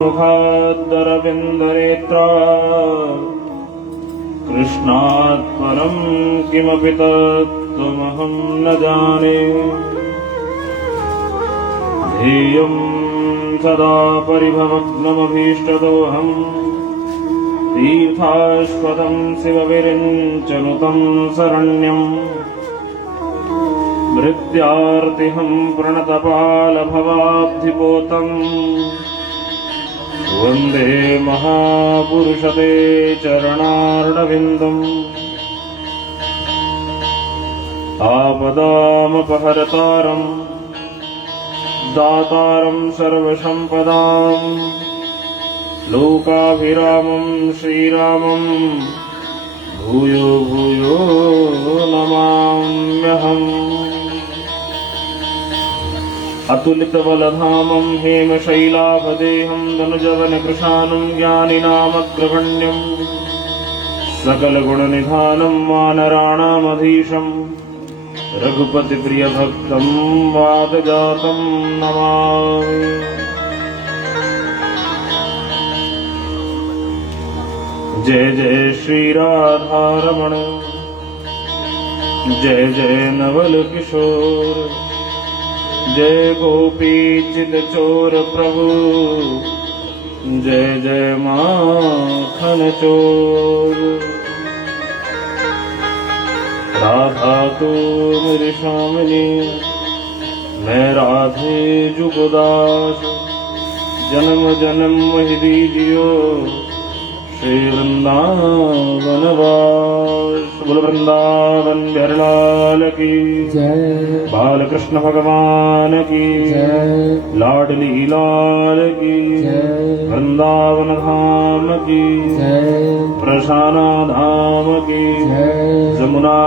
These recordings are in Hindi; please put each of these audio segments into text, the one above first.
मुखादरविन्दनेत्रा कृष्णात् परं किमपि तत्त्वमहं न जाने। ध्येयं सदा परिभवग्नमभीष्टदोहं तीर्थास्पदं शिवविरिञ्चनुतं शरण्यम्। मृत्यार्तिहं प्रणतपालभवाब्धिपोतम् वन्दे महापुरुषते चरणार्णविन्दम्। आपदामपहरतारम् दातारं सर्वसम्पदां लोकाभिरामं श्रीरामं भूयो भूयो नमाम्यहम्। अतुलितबलधामं हेमशैलाभदेहं धनुजवनकृशानं ज्ञानिनामग्रगण्यं सकलगुणनिधानं वानराणामधीशं रघुपतिप्रियभक्तं वादजातं नमामि। जय जय श्री राधारमण जय जय नवल किशोर जय गोपीचित चोर प्रभु जय जय माखन चोर। राधा तो मेरी स्वामिनी मैं राधे जुगदास जन्म जन्म ही दीजियो श्री वृंदावन वास। बोल वृंदावन बिहारी लाल की जय। बालकृष्ण भगवान की जय। लाडली लाल की जय। वृंदावन धाम की जय। प्रसाना धाम की जय। जमुना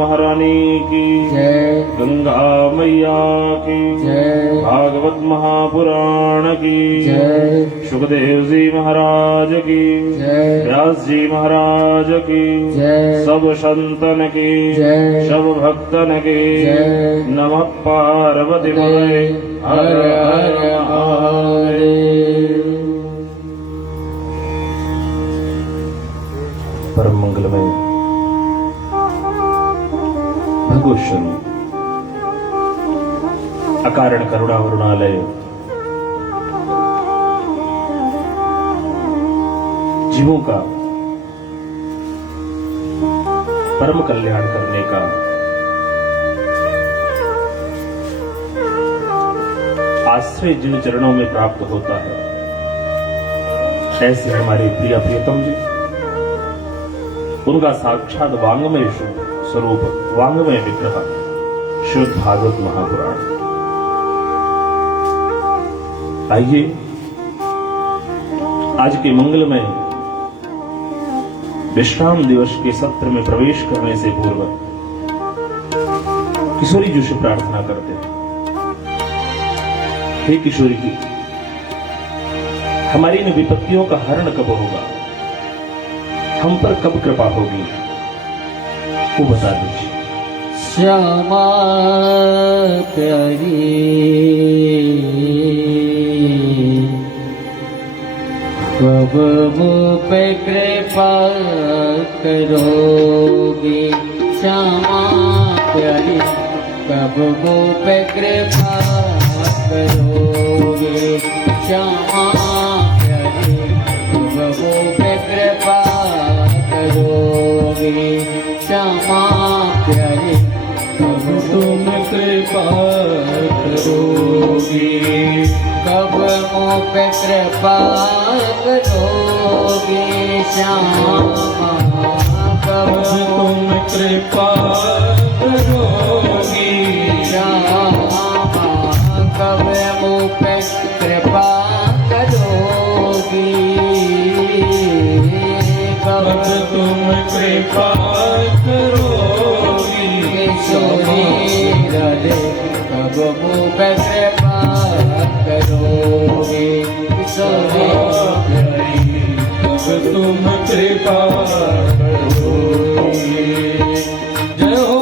महारानी की जय। गंगा मैया की जय। भागवत महापुराण की जय। सुखदेव जी महाराज की जय। व्यास जी महाराज की जय। सब संतन की जय। सब भक्तन की जय। नमः पार्वती पतये हर हर महादेव। परम मंगलमय भगवत स्वरूप अकारण करुणा वरुणालय जीवों का परम कल्याण करने का आश्रय जिन चरणों में प्राप्त होता है ऐसे हमारे प्रिय प्रियतम जी उनका साक्षात वांगमय स्वरूप वांगमय विग्रह शुद्ध भागवत महापुराण। आइए आज के मंगलमय विश्राम दिवस के सत्र में प्रवेश करने से पूर्व किशोरी जी से प्रार्थना करते हैं। हे किशोरी जी, हमारी इन विपत्तियों का हरण कब होगा, हम पर कब कृपा होगी, वो बता दीजिए। श्यामा प्यारी कब मुझ पे कृपा करोगी। श्यामा प्यारी कब मुझ पे कृपा करोगी। श्यामा प्यारी कब मुझ पे कृपा करोगी। श्यामा प्यारी कब तुम कृपा करोगी। कब मुझ पे कृपा करोगी। श्यामा कब तुम कृपा करोगी। श्यामा कब मुझ पे कृपा करोगी। कब तुम कृपा करोगी। किशोरी राधे कब मुझ पे कृपा करोगी। किशोरी कब तुम कृपा करोगी। जय हो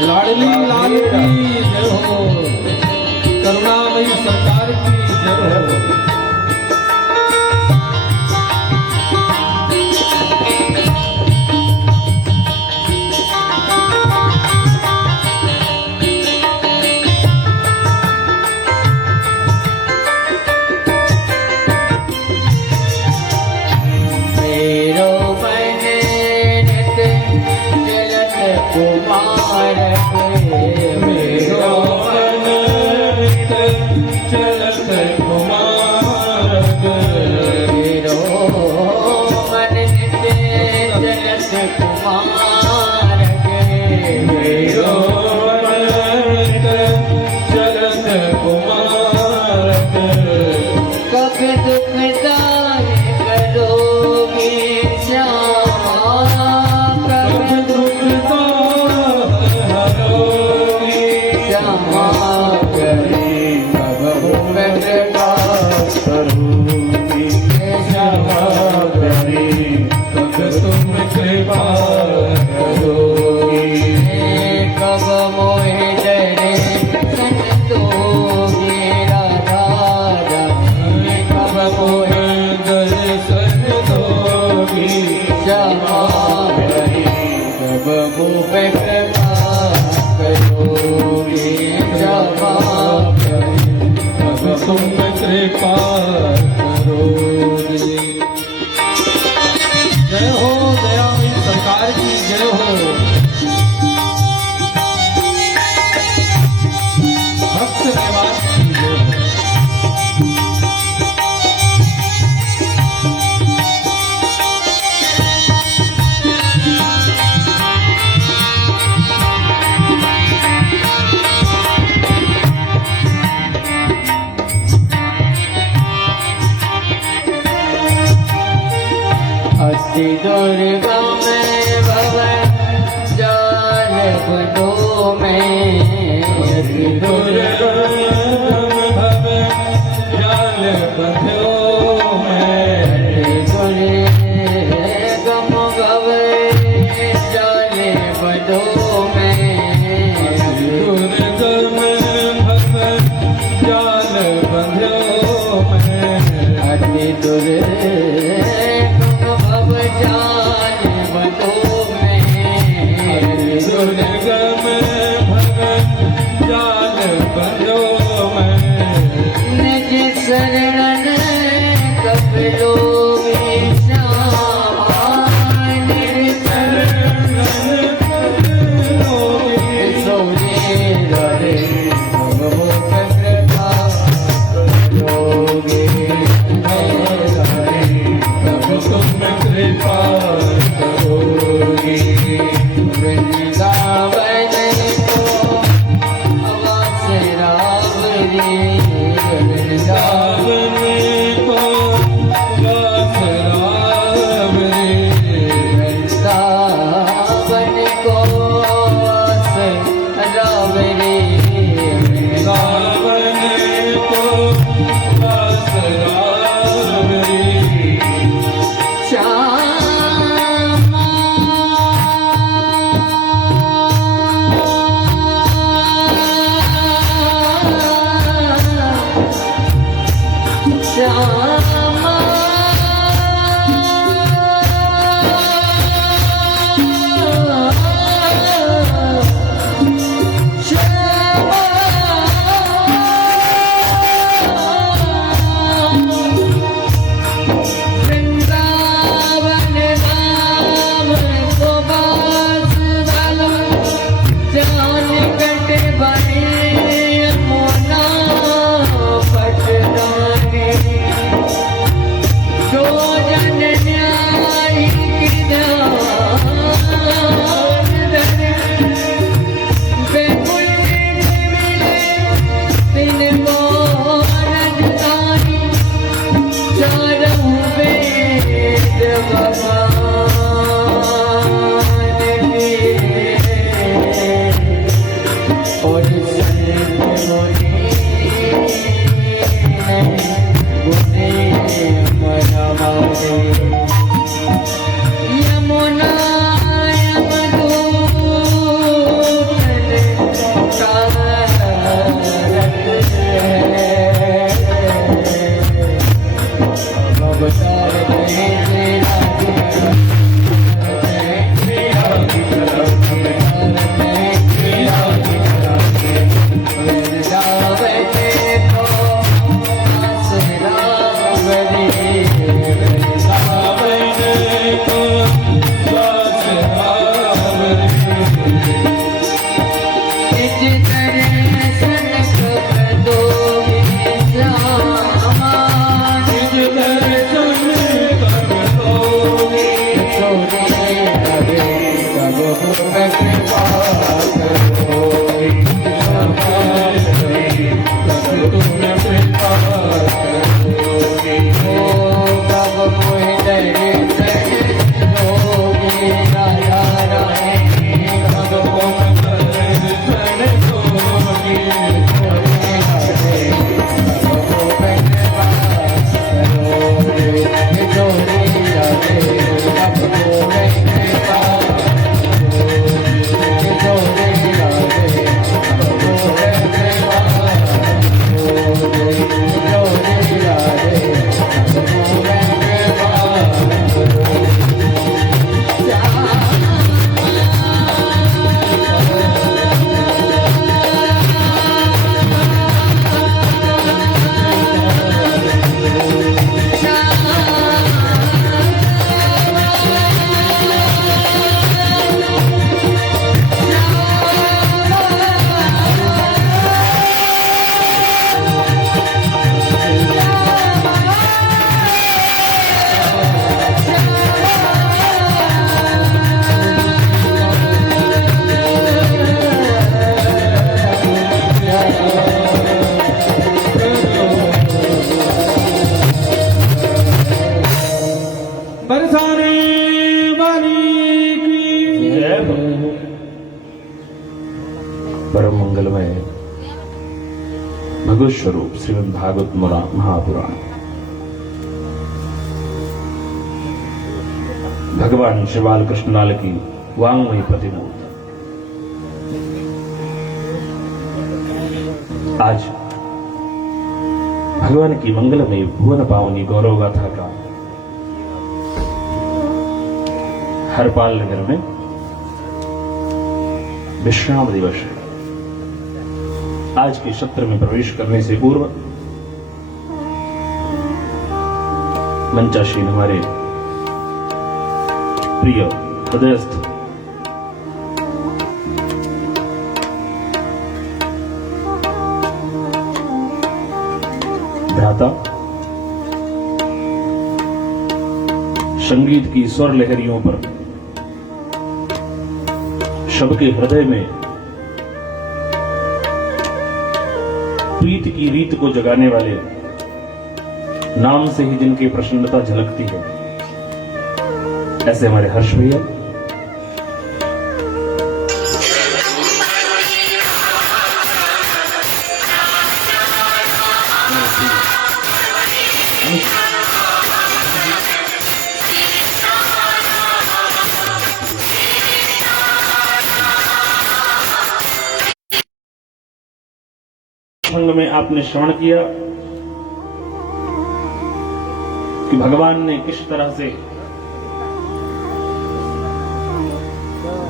लाडली लाल की जय हो। करुणामयी सरकार की जय करोगी क्षमा करे कब तुम कृपा करोगी कब मोहे डरे संतोषी राधा रानी कब मोहे दर्शन दोगी क्षमा करे कब मुँह पे कृपा करोगी क्षमा कब तुम कृपा करोगी। जय हो दयामयी सरकार की जय हो। भक्त निवास की जय हो। अति दुर्गम भवन जान बनो में अति दुर्गम भवन जाल बंधो में अति दुर्गम भवन जान बनो में दुर्गम भवन जाल बंधो में अति दुर्गम भव जान बनो में दुर्गम भवन जाल बंधो में निज शरणन कपिलो विश्राम निज सोने रे भगवो कृपा करोगे तब तुम कृपा करोगी वृंदावन को आवास रावरी सावन को वास रावरे वृंदावन को आवास रावरी सावन को वास रावरे श्यामा श्यामा वृंदावन राम को बास वाला जान कट बने मोना पटदाने जो जन न्याय की दान धरे बेकुल मिले तिन को रजतानी चारों वेद भगवान के और संत मुनि अद्भुत स्वरूप श्रीमद् भागवत महापुराण। भगवान श्री बाल कृष्ण लाल की वांग्मयी प्रतिमूर्ति। आज भगवान की मंगलमयी भुवन पावनी गौरव गाथा का हरपाल नगर में विश्राम दिवस है। आज के सत्र में प्रवेश करने से पूर्व मंचासीन हमारे प्रिय हृदयस्थ भ्राता संगीत की स्वर लहरियों पर सबके हृदय में प्रीत की रीत को जगाने वाले नाम से ही जिनकी प्रसन्नता झलकती है, ऐसे हमारे हर्ष भैया, संग में आपने श्रवण किया कि भगवान ने किस तरह से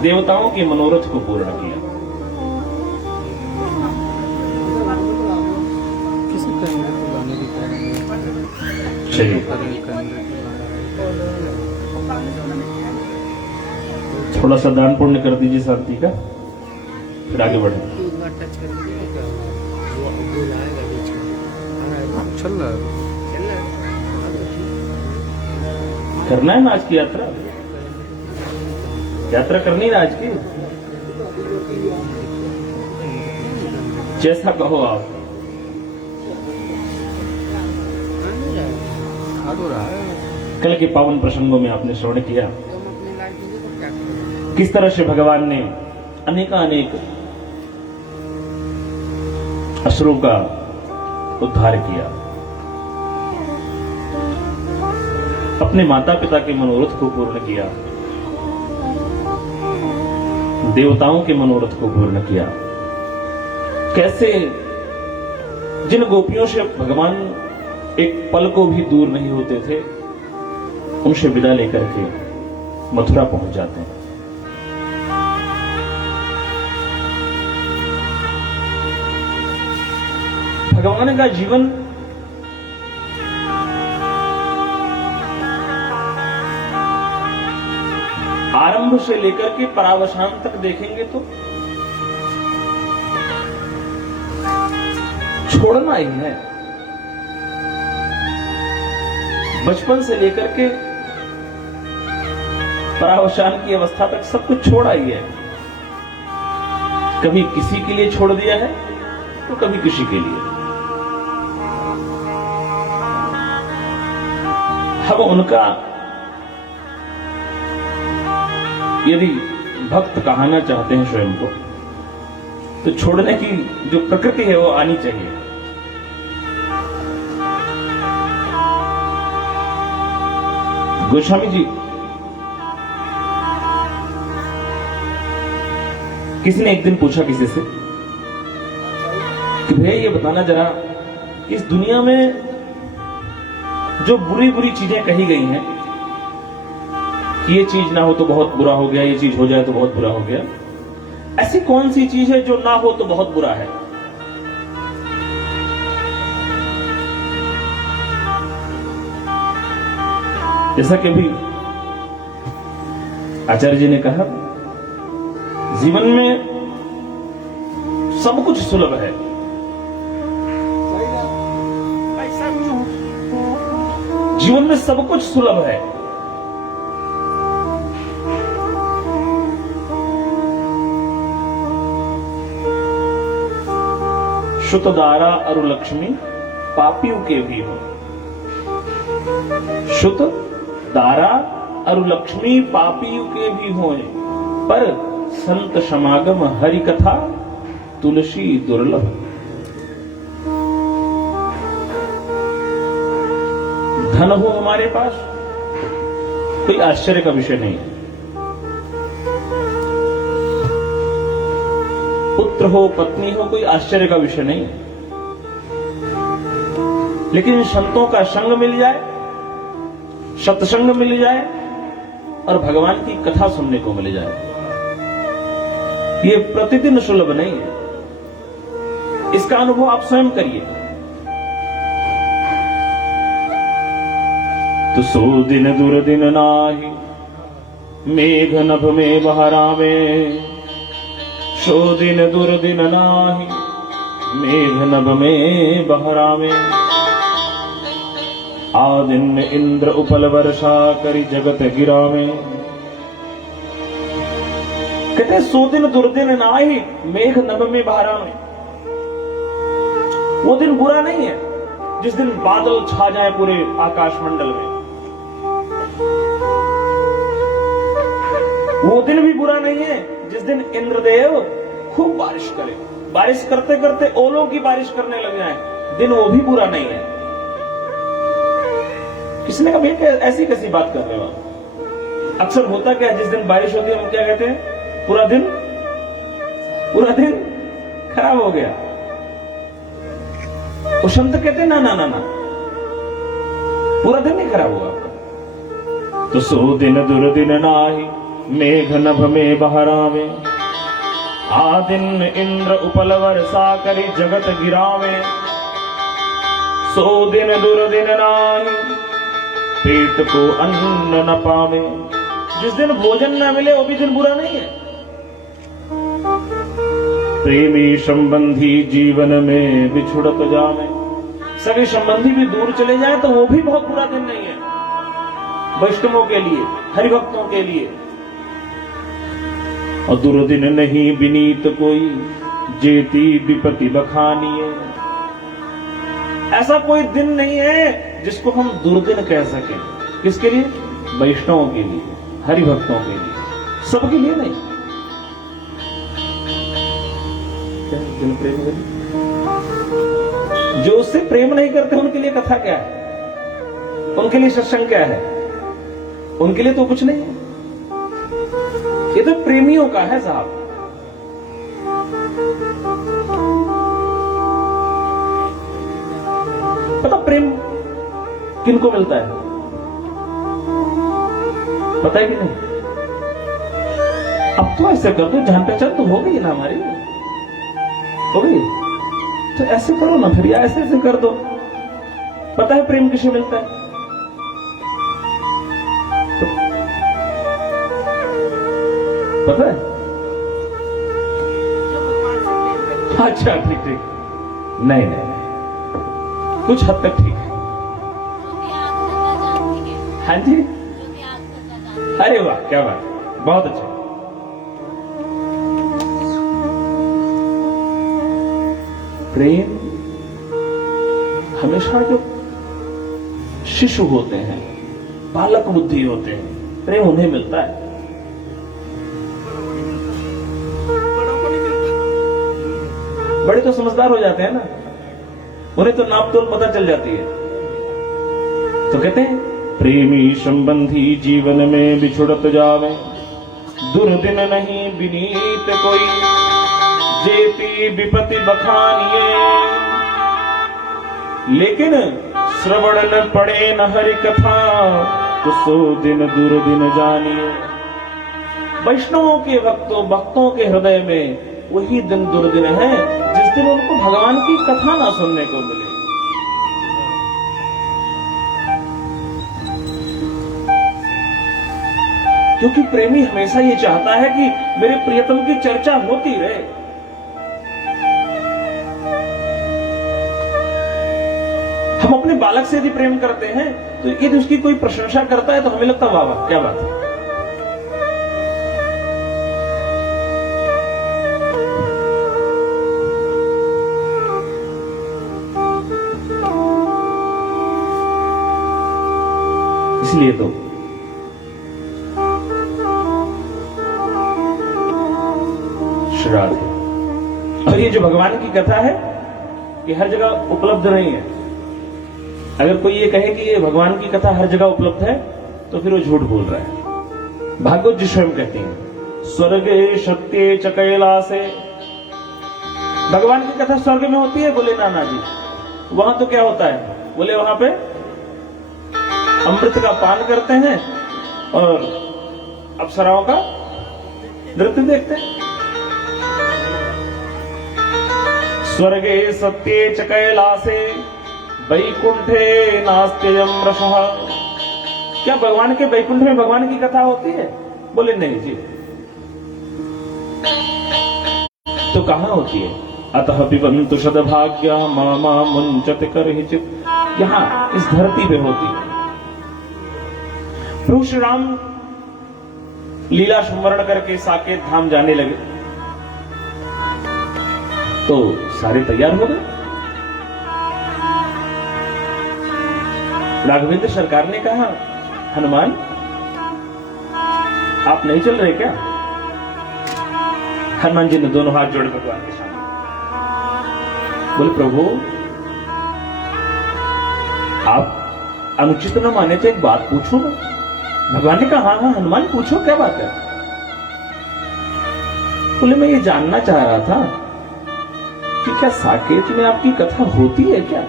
देवताओं के मनोरथ को पूर्ण किया। चलिए थोड़ा सा दान पुण्य कर दीजिए शांति का, फिर आगे बढ़े। चल रहा करना है ना आज की यात्रा, यात्रा करनी है आज की, जैसा कहो आप। कल के पावन प्रसंगों में आपने श्रवण किया किस तरह से भगवान ने अनेकानेक असुरों का उद्धार किया, अपने माता पिता के मनोरथ को पूर्ण किया, देवताओं के मनोरथ को पूर्ण किया। कैसे जिन गोपियों से भगवान एक पल को भी दूर नहीं होते थे, उनसे विदा लेकर के मथुरा पहुंच जाते हैं। भगवान का जीवन आरंभ से लेकर के परावसान तक देखेंगे तो छोड़ना ही है। बचपन से लेकर के परावसान की अवस्था तक सब कुछ छोड़ा ही है। कभी किसी के लिए छोड़ दिया है तो कभी किसी के लिए। हम उनका यदि भक्त कहना चाहते हैं स्वयं को, तो छोड़ने की जो प्रकृति है वो आनी चाहिए। गोस्वामी जी, किसी ने एक दिन पूछा किसी से कि भैया ये बताना जरा, इस दुनिया में जो बुरी बुरी चीजें कही गई हैं कि ये चीज ना हो तो बहुत बुरा हो गया, ये चीज हो जाए तो बहुत बुरा हो गया, ऐसी कौन सी चीज है जो ना हो तो बहुत बुरा है? जैसा कि अभी आचार्य जी ने कहा, जीवन में सब कुछ सुलभ है, जीवन में सब कुछ सुलभ है, शुत दारा अरु लक्ष्मी पापियों के भी हो। शुत दारा अरु लक्ष्मी पापियों के भी हो, पर संत समागम हरि कथा तुलसी दुर्लभ। धन हो हमारे पास, कोई आश्चर्य का विषय नहीं है। पुत्र हो, पत्नी हो, कोई आश्चर्य का विषय नहीं है। लेकिन संतों का संग मिल जाए, सत्संग मिल जाए और भगवान की कथा सुनने को मिल जाए, ये प्रतिदिन सुलभ नहीं है। इसका अनुभव आप स्वयं करिए। तो सो दिन दुर्दिन नाही, मेघ नभ में बहरावे। सो दिन दुर्दिन नाही, मेघ नभ में बहरावे। आदिन इंद्र उपल वर्षा करी जगत गिरावे। कहते सो दिन दुर्दिन नाही, मेघ नभ में बहरावे। वो दिन बुरा नहीं है जिस दिन बादल छा जाए पूरे आकाश मंडल में। वो दिन भी बुरा नहीं है जिस दिन इंद्रदेव खूब बारिश करे, बारिश करते करते ओलों की बारिश करने लग जाए, दिन वो भी बुरा नहीं है। किसने कहा भैया ऐसी कैसी बात कर रहे हो आप? अक्सर होता क्या है, जिस दिन बारिश होती है हम क्या कहते हैं? पूरा दिन खराब हो गया। वो संत कहते ना ना ना ना, पूरा दिन नहीं खराब हुआ। तो सो दिन दुर्दिन नाही, मेघ नभ में बहरावे। आदिन इंद्र उपल वर्षा करी जगत गिरावे। सो दिन दुर्दिन नाही, पेट को अन्न न पावे। जिस दिन भोजन न मिले वो भी दिन बुरा नहीं है। प्रेमी संबंधी जीवन में बिछुड़त जावे। सगे संबंधी भी दूर चले जाए तो वो भी बहुत बुरा दिन नहीं है वैष्णवों के लिए, हरिभक्तों के लिए। और दुर्दिन नहीं विनीत कोई, जेती विपत्ति बखानिए। ऐसा कोई दिन नहीं है जिसको हम दुर्दिन कह सकें। किसके लिए? वैष्णवों के लिए, हरिभक्तों के लिए, सबके लिए नहीं। दिन प्रेम करिए। जो उससे प्रेम नहीं करते उनके लिए कथा क्या है? उनके लिए सत्संग क्या है? उनके लिए तो कुछ नहीं है। ये तो प्रेमियों का है साहब। पता प्रेम किनको मिलता है? पता है कि नहीं? अब तो ऐसे कर दो, जान पहचान तो हो गई ना हमारी, हो गई तो ऐसे करो ना फिर, या ऐसे ऐसे कर दो। पता है प्रेम किसे मिलता है? तो पता है? अच्छा ठीक ठीक, नहीं नहीं, कुछ हद तक ठीक है। हाँ जी, अरे वाह क्या बात, बहुत अच्छा। प्रेम हमेशा जो शिशु होते हैं, बालक बुद्धि होते हैं, प्रेम उन्हें मिलता है। बड़े तो समझदार हो जाते हैं ना, उन्हें तो नाप तोल पता चल जाती है। तो कहते हैं प्रेमी संबंधी जीवन में बिछुड़त जावे। दुर्दिन नहीं विनीत कोई, जेती विपत्ति बखानिए। लेकिन श्रवण न पड़े न हरि कथा, तो सो दिन दुर्दिन जानिए। वैष्णवों के भक्तों के हृदय में वही दिन दुर्दिन है जिस दिन उनको भगवान की कथा ना सुनने को मिले। क्योंकि प्रेमी हमेशा ये चाहता है कि मेरे प्रियतम की चर्चा होती रहे। हम अपने बालक से यदि प्रेम करते हैं तो यदि उसकी कोई प्रशंसा करता है तो हमें लगता वाह वाह क्या बात है। इसलिए तो श्राद्ध, और ये जो भगवान की कथा है ये हर जगह उपलब्ध नहीं है। अगर कोई ये कहे कि ये भगवान की कथा हर जगह उपलब्ध है तो फिर वो झूठ बोल रहा है। भागवत जी स्वयं कहती हैं स्वर्गे सत्ये च कैलासे। भगवान की कथा स्वर्ग में होती है? बोले नाना जी। वहां तो क्या होता है? बोले वहां पे अमृत का पान करते हैं और अप्सराओं का नृत्य देखते हैं। स्वर्गे सत्ये च कैलासे वैकुंठे नास्त्ययं रसः। क्या भगवान के वैकुंठ में भगवान की कथा होती है? बोले नहीं जी। तो कहां होती है? अतः पिबन्तु सद्भाग्या मामा मुंचत करहिचित। यहां इस धरती पे होती है। प्रभु श्री राम लीला स्मरण करके साकेत धाम जाने लगे तो सारे तैयार हो गए। राघवेंद्र सरकार ने कहा हनुमान आप नहीं चल रहे क्या? हनुमान जी ने दोनों हाथ जोड़ भगवान के सामने बोले प्रभु आप अनुचित न माने तो एक बात पूछो ना। भगवान ने कहा हाँ हाँ हनुमान पूछो क्या बात है। बोले मैं ये जानना चाह रहा था कि क्या साकेत में आपकी कथा होती है क्या?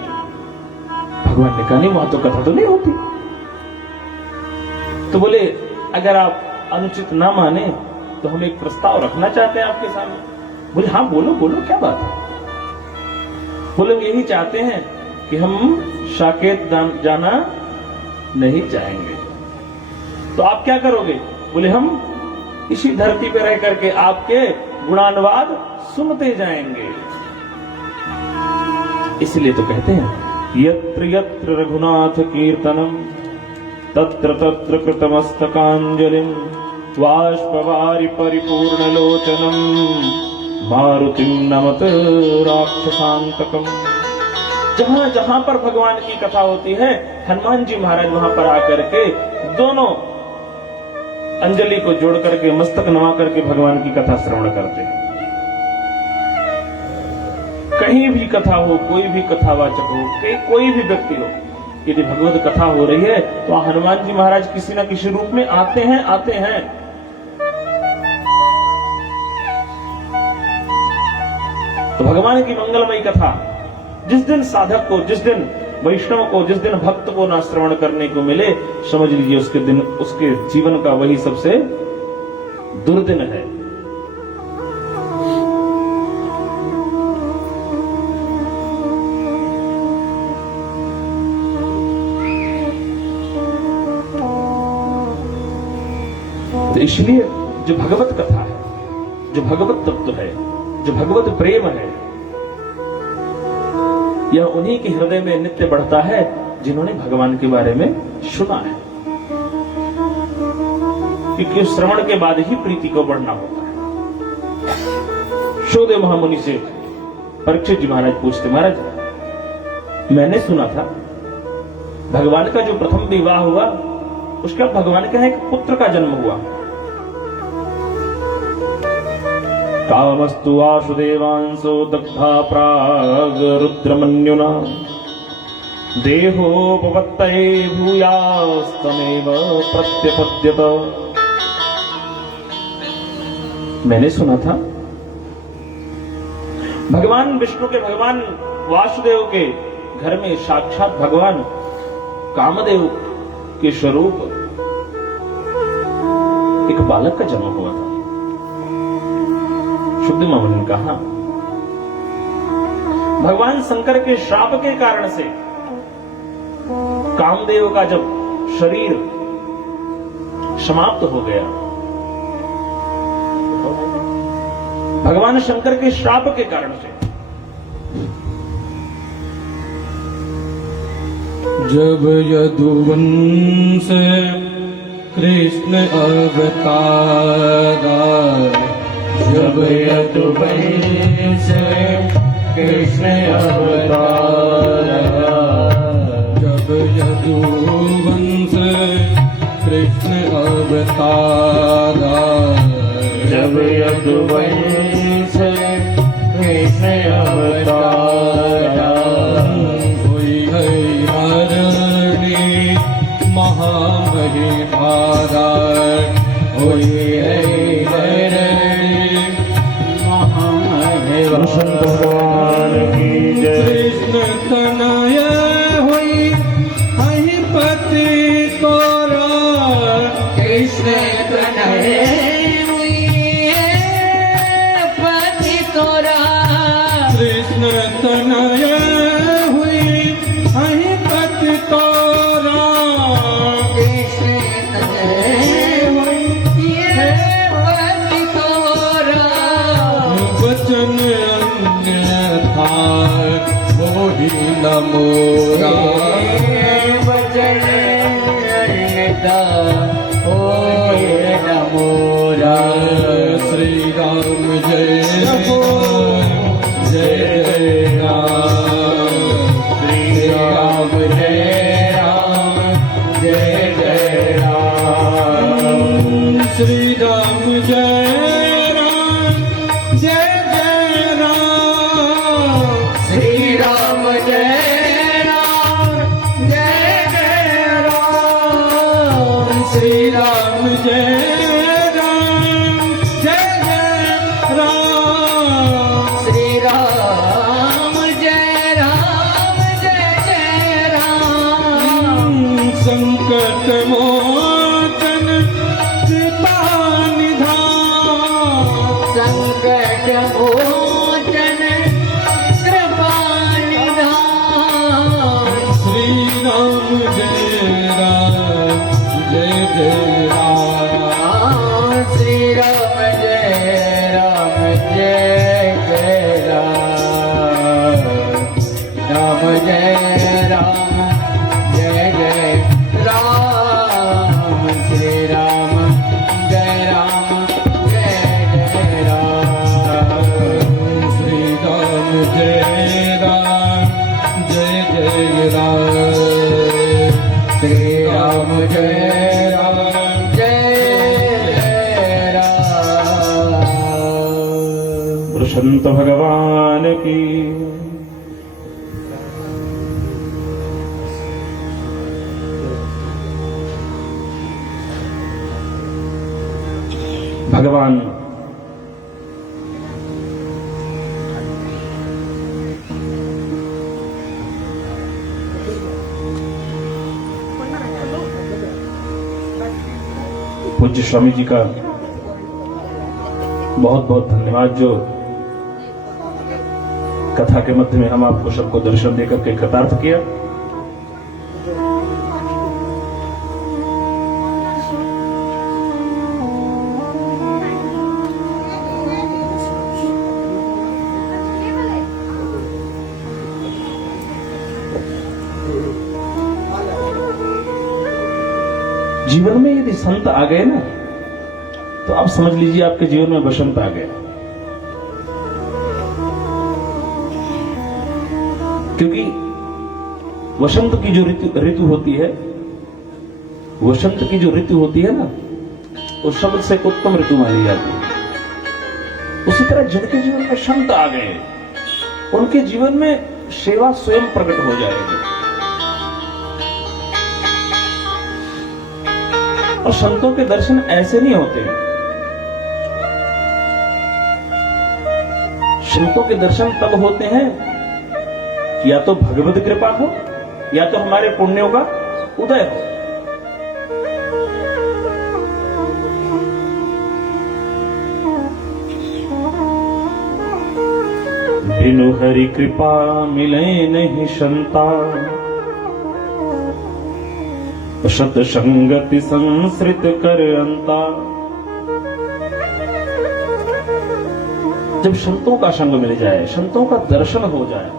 भगवान ने कहा नहीं वहां तो कथा तो नहीं होती। तो बोले अगर आप अनुचित ना माने तो हम एक प्रस्ताव रखना चाहते हैं आपके सामने। बोले हाँ बोलो बोलो क्या बात है। बोले हम यही चाहते हैं कि हम साकेत जाना नहीं चाहेंगे तो आप क्या करोगे? बोले हम इसी धरती पर रह करके आपके गुणानुवाद सुनते जाएंगे। इसलिए तो कहते हैं यत्र यत्र रघुनाथ कीर्तनम तत्र तत्र कृतमस्तकांजलिम वाष्पवारि परिपूर्ण लोचनम मारुतिम नमत राक्षसांतकम। जहां जहां पर भगवान की कथा होती है हनुमान जी महाराज वहां पर आकर के दोनों अंजलि को जोड़ करके मस्तक नवा करके भगवान की कथा श्रवण करते हैं। कहीं भी कथा हो, कोई भी कथावाचक हो, कोई भी व्यक्ति हो, यदि भगवत कथा हो रही है तो हनुमान जी महाराज किसी न किसी रूप में आते हैं। तो भगवान की मंगलमयी कथा जिस दिन साधक को, जिस दिन वैष्णव को, जिस दिन भक्त को ना श्रवण करने को मिले समझ लीजिए उसके दिन, उसके जीवन का वही सबसे दुर्दिन है। तो इसलिए जो भगवत कथा है, जो भगवत तत्व है, जो भगवत प्रेम है, यह उन्हीं के हृदय में नित्य बढ़ता है जिन्होंने भगवान के बारे में सुना है। क्योंकि श्रवण के बाद ही प्रीति को बढ़ना होता है। शोदेव महामुनि से परीक्षित जी महाराज पूछते महाराज मैंने सुना था भगवान का जो प्रथम विवाह हुआ उसके बाद भगवान का एक पुत्र का जन्म हुआ। कामस्तु वासुदेवांसो दग्धा प्राग रुद्रमन्युना देहोपपत्तये भूयास्तमेव प्रत्यपद्यत। मैंने सुना था भगवान विष्णु के, भगवान वासुदेव के घर में साक्षात भगवान कामदेव के स्वरूप एक बालक का जन्म हुआ था। शुद्ध मामून ने कहा भगवान शंकर के श्राप के कारण से कामदेव का जब शरीर समाप्त हो गया, भगवान शंकर के श्राप के कारण से जब यदुवंश कृष्ण अवतारा, जब यदुवंश कृष्ण अवतारा, जब यदुवंश कृष्ण अवतारा, जब यदुवंश कृष्ण अवतारा, कोई है हर महामहिमारा होई संत भगवान की जय। कृष्ण तनय हुई हहि पति तोरा कृष्ण तनय हुई पति तोरा कृष्ण तनय हुई हहि पति तोरा कृष्ण तनय हुई पति तोरा वचन अन्यथा मोहि न मोरा वचन अन्यथा होय न मोरा श्री राम जय राम जय जय राम श्री राम जय राम जय जय राम श्री राम जय राम जय जय राम श्री राम जय राम जय जय राम श्री राम जय राम जय जय राम श्री राम जय राम जय जय राम संकट मोचन कृपा निधान संकट मोचन कृपा निधान श्री राम जय राम जय जय राम श्री राम जय राम जय जय राम राम जय राम जय जय राम श्री राम जय राम जय जय राम श्री राम जय राम जय जय राम श्री राम जय राम जय जय राम संत भगवान की भगवान पूज्य स्वामी जी का बहुत बहुत धन्यवाद, जो कथा के मध्य में हम आपको सबको दर्शन देकर के कृतार्थ किया। जीवन में यदि संत आ गए ना, तो आप समझ लीजिए आपके जीवन में बसंत आ गया। क्योंकि वसंत की जो ऋतु होती है, वसंत की जो ऋतु होती है ना, उस शब्द से उत्तम ऋतु मानी जाती है। उसी तरह जिनके जीवन में संत आ गए, उनके जीवन में सेवा स्वयं प्रकट हो जाएगी। और संतों के दर्शन ऐसे नहीं होते। संतों के दर्शन तब होते हैं या तो भगवत कृपा हो, या तो हमारे पुण्यों का उदय हो। बिनु हरि कृपा मिले नहीं संतान, सत संगति संसृत कर अंता। जब संतों का संग मिल जाए, संतों का दर्शन हो जाए,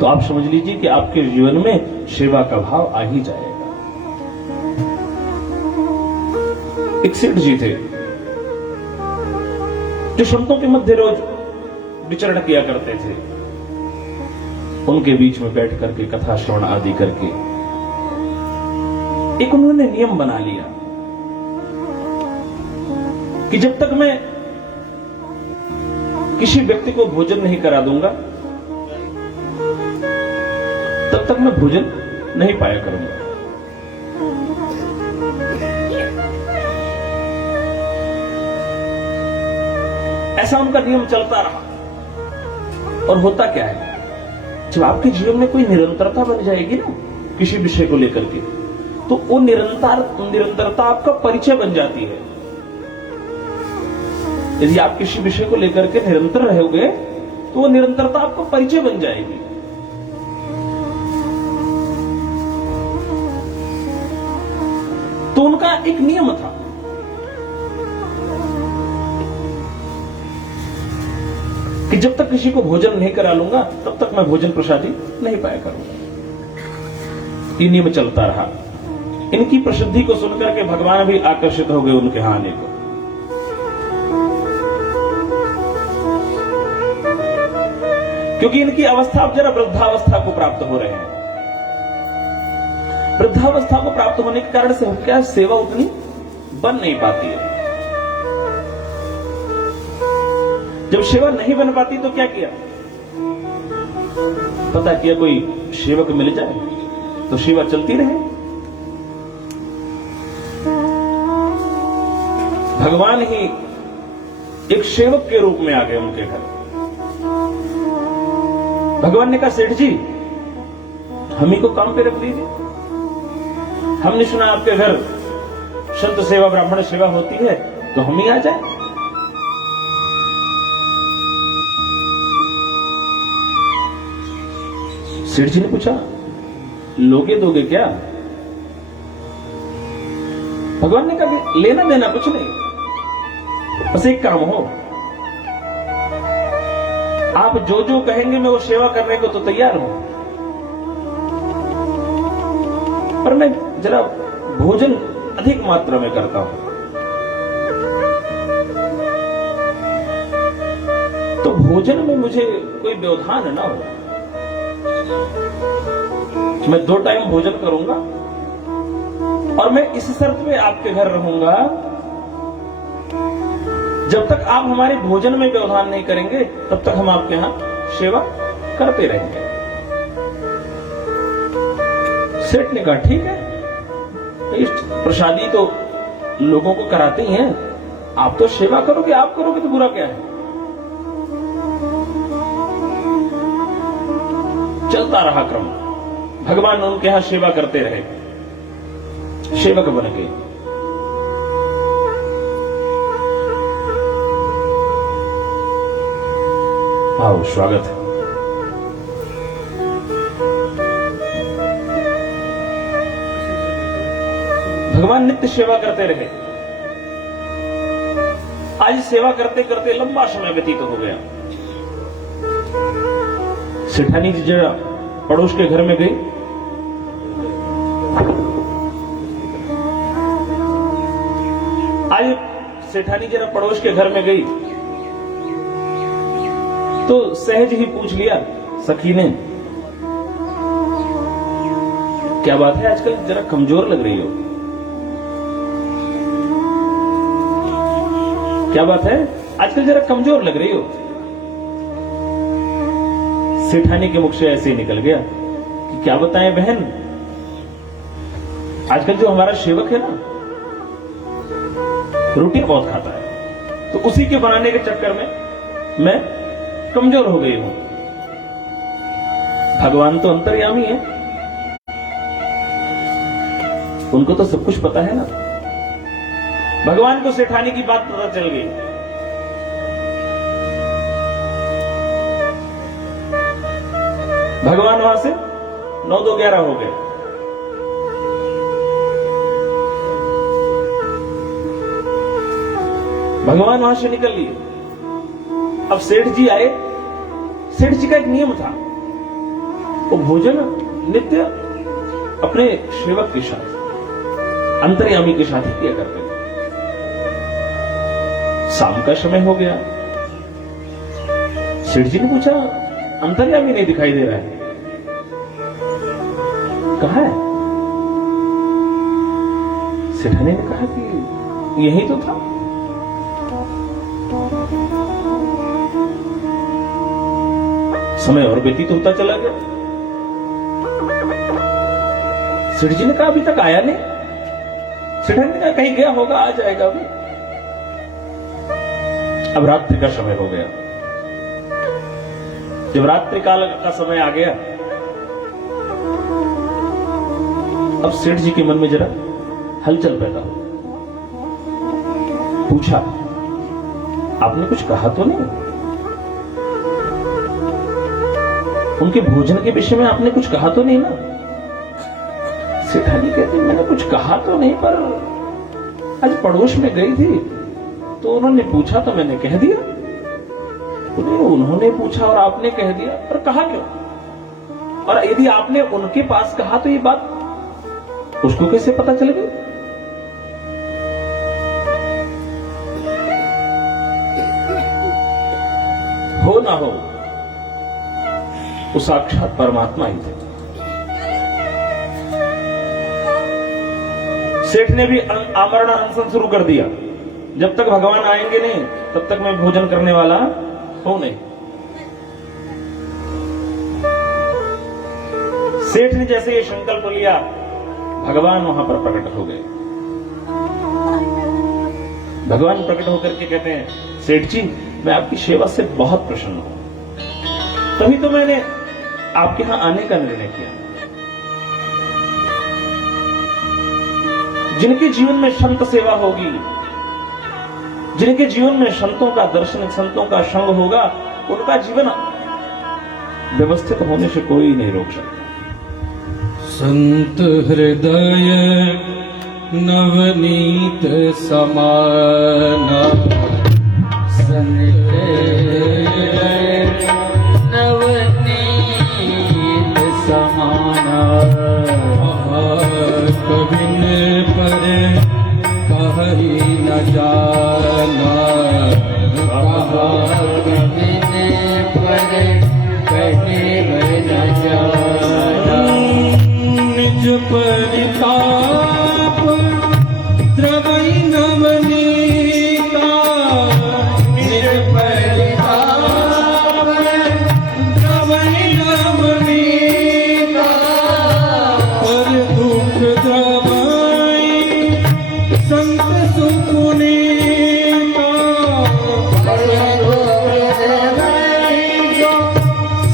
तो आप समझ लीजिए कि आपके जीवन में सेवा का भाव आ ही जाएगा। एक सेठ जी थे जो संतों के मध्य रोज विचरण किया करते थे। उनके बीच में बैठ करके कथा श्रवण आदि करके एक उन्होंने नियम बना लिया कि जब तक मैं किसी व्यक्ति को भोजन नहीं करा दूंगा, तब तक मैं भोजन नहीं पाया करूंगा। ऐसा उनका नियम चलता रहा। और होता क्या है, जब आपके जीवन में कोई निरंतरता बन जाएगी ना किसी विषय को लेकर के, तो वो निरंतरता आपका परिचय बन जाती है। यदि आप किसी विषय को लेकर के निरंतर रहोगे तो वो निरंतरता आपका परिचय बन जाएगी। तो उनका एक नियम था कि जब तक किसी को भोजन नहीं करा लूंगा तब तक मैं भोजन प्रसादी नहीं पाया करूंगा। ये नियम चलता रहा। इनकी प्रसिद्धि को सुनकर के भगवान भी आकर्षित हो गए उनके यहां आने को। क्योंकि इनकी अवस्था अब जरा वृद्धावस्था को प्राप्त हो रहे हैं। वृद्धावस्था को प्राप्त होने के कारण से क्या सेवा उतनी बन नहीं पाती है। जब सेवा नहीं बन पाती तो क्या किया, पता किया कोई सेवक मिल जाए तो सेवा चलती रहे। भगवान ही एक सेवक के रूप में आ गए उनके घर। भगवान ने कहा, सेठ जी हम ही को काम पे रख दीजिए। हमने सुना आपके घर संत सेवा ब्राह्मण सेवा होती है, तो हम ही आ जाए। सेठ जी ने पूछा, लोगे दोगे क्या? भगवान ने कहा, लेना देना कुछ नहीं, बस एक काम हो, आप जो जो कहेंगे मैं वो सेवा करने को तो तैयार हूं, पर मैं जरा भोजन अधिक मात्रा में करता हूं। तो भोजन में मुझे कोई व्यवधान ना हो। मैं 2 टाइम भोजन करूंगा और मैं इस शर्त पे आपके घर रहूंगा, जब तक आप हमारे भोजन में व्यवधान नहीं करेंगे तब तक हम आपके यहां सेवा करते रहेंगे। सेठ ने कहा, ठीक है, प्रसादी तो लोगों को कराते ही हैं, आप तो सेवा करोगे, आप करोगे तो बुरा क्या है। चलता रहा क्रम। भगवान उनके यहां सेवा करते रहे, सेवक बन गए। आओ, स्वागत है। भगवान नित्य सेवा करते रहे। आज सेवा करते करते लंबा समय व्यतीत हो गया। सेठानी जी जरा पड़ोस के घर में गई। आज सेठानी जरा पड़ोस के घर में गई तो सहज ही पूछ लिया सखी ने, क्या बात है, आजकल जरा कमजोर लग रही हो। क्या बात है, आजकल जरा कमजोर लग रही हो। सेठानी के मुख से ऐसे ही निकल गया कि क्या बताएं बहन, आजकल जो हमारा सेवक है ना, रोटी बहुत खाता है, तो उसी के बनाने के चक्कर में मैं कमजोर हो गई हूं। भगवान तो अंतर्यामी है, उनको तो सब कुछ पता है ना। भगवान को सेठानी की बात पता चल गई। भगवान वहां से 9-2-11 हो गए। भगवान वहां से निकल लिए। अब सेठ जी आए। सेठ जी का एक नियम था, वो भोजन नित्य अपने सेवक के साथ, अंतर्यामी के साथ ही किया करते थे। शाम का समय हो गया। सेठ जी ने पूछा, अंतर्यामी नहीं दिखाई दे रहा है, कहां है? सेठानी ने कहा कि यही तो था। समय और व्यतीत होता चला गया। सेठ जी ने कहा अभी तक आया नहीं। सेठ ने कहा कहीं गया होगा, आ जाएगा अभी। अब रात्रि का समय हो गया। जब रात्रि काल का समय आ गया, अब सेठ जी के मन में जरा हलचल पैदा हो। पूछा, आपने कुछ कहा तो नहीं? उनके भोजन के विषय में आपने कुछ कहा तो नहीं ना? सेठानी कहती मैंने कुछ कहा तो नहीं, पर आज पड़ोस में गई थी तो उन्होंने पूछा तो मैंने कह दिया। उन्होंने पूछा और आपने कह दिया, पर कहा क्यों? और यदि आपने उनके पास कहा तो ये बात उसको कैसे पता चल गई? हो ना हो, वो साक्षात परमात्मा ही थे। सेठ ने भी आमरण अनशन शुरू कर दिया। जब तक भगवान आएंगे नहीं तब तक मैं भोजन करने वाला हूं नहीं। सेठ ने जैसे ये संकल्प लिया, भगवान वहां पर प्रकट हो गए। भगवान प्रकट होकर के कहते हैं, सेठ जी मैं आपकी सेवा से बहुत प्रसन्न हूं, तभी तो मैंने आपके यहां आने का निर्णय किया। जिनके जीवन में संत सेवा होगी, जिनके जीवन में संतों का दर्शन, संतों का संग होगा, उनका जीवन व्यवस्थित होने से कोई नहीं रोक सकता। संत हृदय नवनीत समाना, संत हृदय नवनीत समाना, कबिन पर कही न जाना, कबिन पर कही न जाना, निज परिताप द्रवई नवनीता, निज परिताप द्रवई नवनीता, पर दुख द्रवई संत सुपुनीता, पर दुख द्रवई जो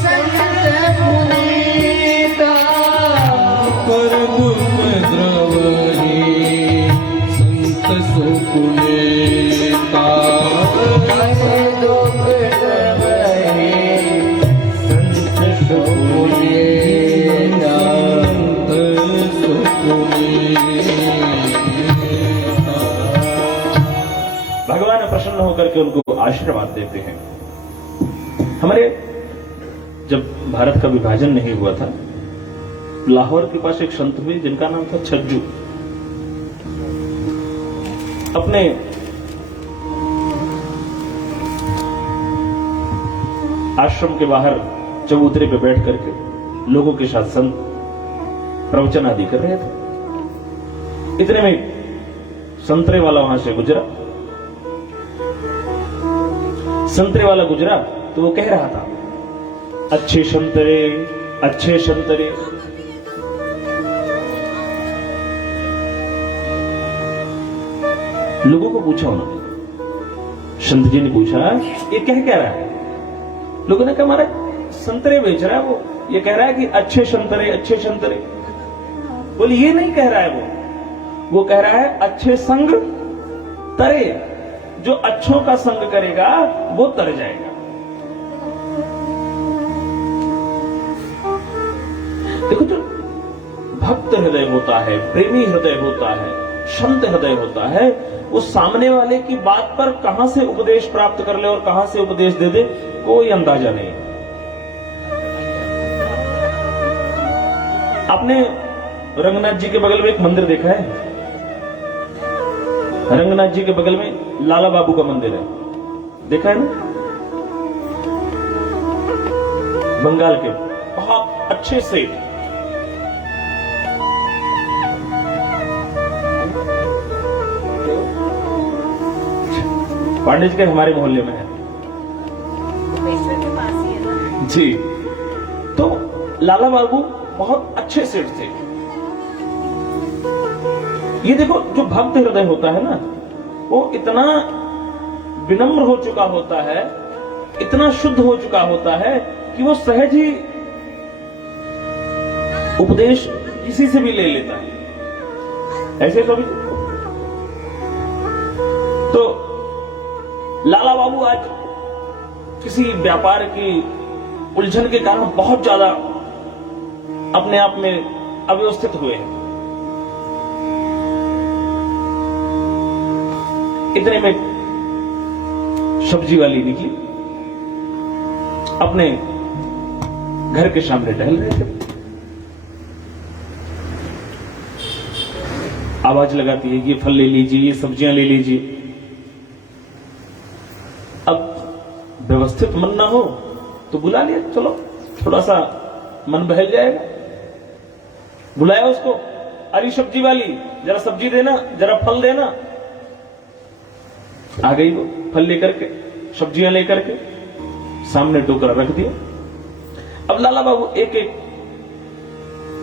संत पुनीता, पर दुख द्रवई संत सुपुनीता, पर दुख द्रवई संत सुपुनीता, संत सुपुनीता। भगवान प्रसन्न होकर के उनको आशीर्वाद देते हैं। हमारे जब भारत का विभाजन नहीं हुआ था, लाहौर के पास एक संत हुए जिनका नाम था छज्जू। अपने आश्रम के बाहर चबूतरे पे बैठ करके लोगों के साथ संत प्रवचन आदि कर रहे थे। इतने में संतरे वाला वहां से गुजरा। संतरे वाला गुजरा तो वो कह रहा था, अच्छे संतरे, अच्छे संतरे। लोगों को पूछा उन्होंने, संत जी ने पूछा ये कह रहा है? लोगों ने कहा महाराज संतरे बेच रहा है वो, ये कह रहा है कि अच्छे संतरे, अच्छे संतरे। बोले ये नहीं कह रहा है वो कह रहा है अच्छे संग तरे, जो अच्छों का संग करेगा वो तर जाएगा। देखो जो भक्त हृदय होता है, प्रेमी हृदय होता है, संत हृदय होता है, वो सामने वाले की बात पर कहां से उपदेश प्राप्त कर ले और कहां से उपदेश दे दे कोई अंदाजा नहीं। आपने रंगनाथ जी के बगल में एक मंदिर देखा है? रंगनाथ जी के बगल में लाला बाबू का मंदिर है, देखा है ना? बंगाल के बहुत अच्छे से पांडे जी के हमारे मोहल्ले में है के पास ही है ना? जी। तो लाला बाबू बहुत अच्छे सेठ थे, ये देखो, जो भक्त हृदय होता है ना, वो इतना विनम्र हो चुका होता है, इतना शुद्ध हो चुका होता है कि वो सहज ही उपदेश किसी से भी ले लेता है। ऐसे कभी तो लाला बाबू आज किसी व्यापार की उलझन के कारण बहुत ज्यादा अपने आप में अव्यवस्थित हुए हैं। इतने में सब्जी वाली निकली, अपने घर के सामने टहल रहे थे। आवाज लगाती है, ये फल ले लीजिए, ये सब्जियां ले लीजिए। अब व्यवस्थित मन ना हो तो बुला लिया, चलो थोड़ा सा मन बहल जाएगा। बुलाया उसको, अरे सब्जी वाली, जरा सब्जी देना, जरा फल देना। आ गई वो फल लेकर के, सब्जियां लेकर के, सामने टोकरा रख दिया। अब लाला बाबू एक एक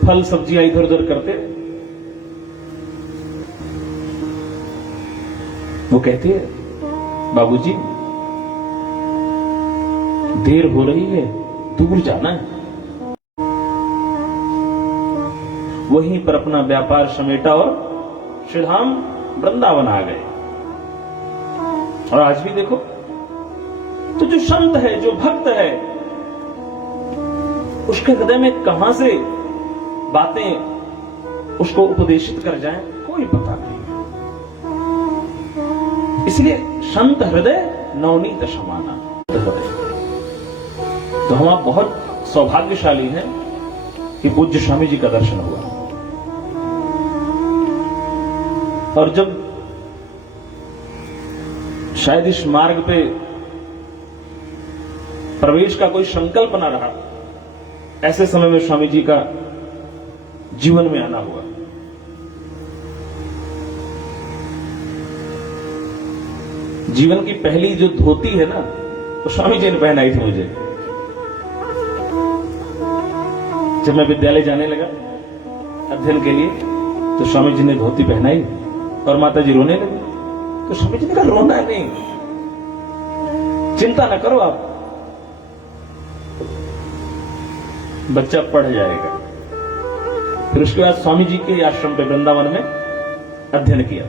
फल सब्जियां इधर उधर करते। वो कहती है, बाबूजी देर हो रही है, दूर जाना है। वहीं पर अपना व्यापार समेटा और श्रीधाम वृंदावन आ गए। और आज भी देखो तो जो संत है, जो भक्त है, उसके हृदय में कहां से बातें उसको उपदेशित कर जाएं, कोई पता नहीं। इसलिए संत हृदय नवनीत समाना हृदय। तो हम आप बहुत सौभाग्यशाली हैं कि पूज्य स्वामी जी का दर्शन हुआ। और जब शायद इस मार्ग पे प्रवेश का कोई संकल्प न रहा, ऐसे समय में स्वामी जी का जीवन में आना हुआ। जीवन की पहली जो धोती है ना, वो स्वामी जी ने पहनाई थी मुझे। जब मैं विद्यालय जाने लगा अध्ययन के लिए, तो स्वामी जी ने धोती पहनाई और माता जी रोने लगी। तो स्वामी जी ने कहा, रोना नहीं, चिंता न करो आप, बच्चा पढ़ जाएगा। फिर उसके बाद स्वामी जी के आश्रम पे वृंदावन में अध्ययन किया।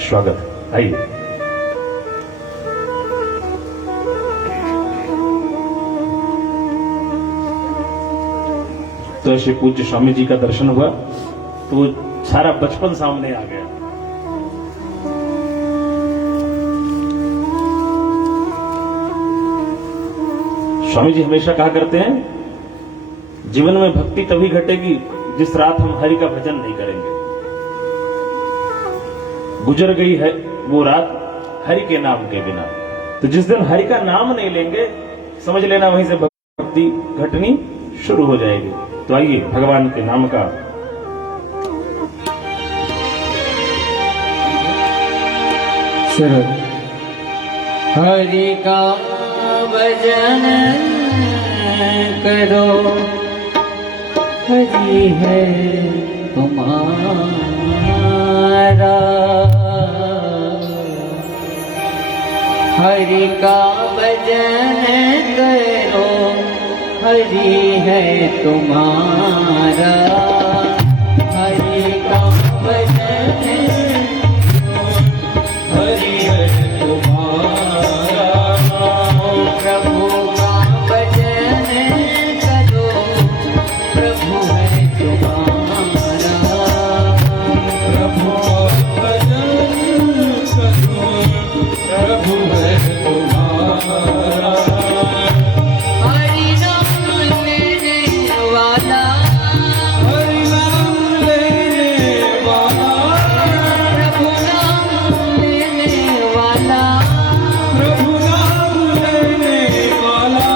स्वागत है, आइए। तो ऐसे पूज्य स्वामी जी का दर्शन हुआ तो वो सारा बचपन सामने आ गया। स्वामी जी हमेशा कहा करते हैं, जीवन में भक्ति तभी घटेगी जिस रात हम हरि का भजन नहीं करेंगे। गुजर गई है वो रात हरि के नाम के बिना। तो जिस दिन हरि का नाम नहीं लेंगे, समझ लेना वहीं से भक्ति घटनी शुरू हो जाएगी। तो आइए भगवान के नाम का शुरू। हरि का भजन करो, हरि है तुम्हारा। हरि का भजन करो, हरि है तुम्हारा। हरि का भजन, हरि है तुम्हारा। प्रभु का भजन करो, प्रभु है तुम्हारा। प्रभु का भजन करो, प्रभु है तुम्हारा। हरि नाम लेने वाला, हरि नाम लेने वाला, प्रभु नाम लेने वाला, प्रभु नाम लेने वाला।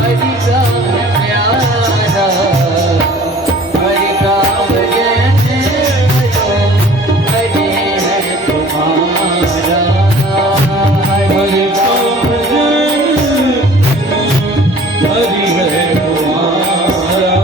हरि का प्यारा, हरि का भजन करो, हरि है तुम्हारा। हरि का भजन, हरि है तुम्हारा।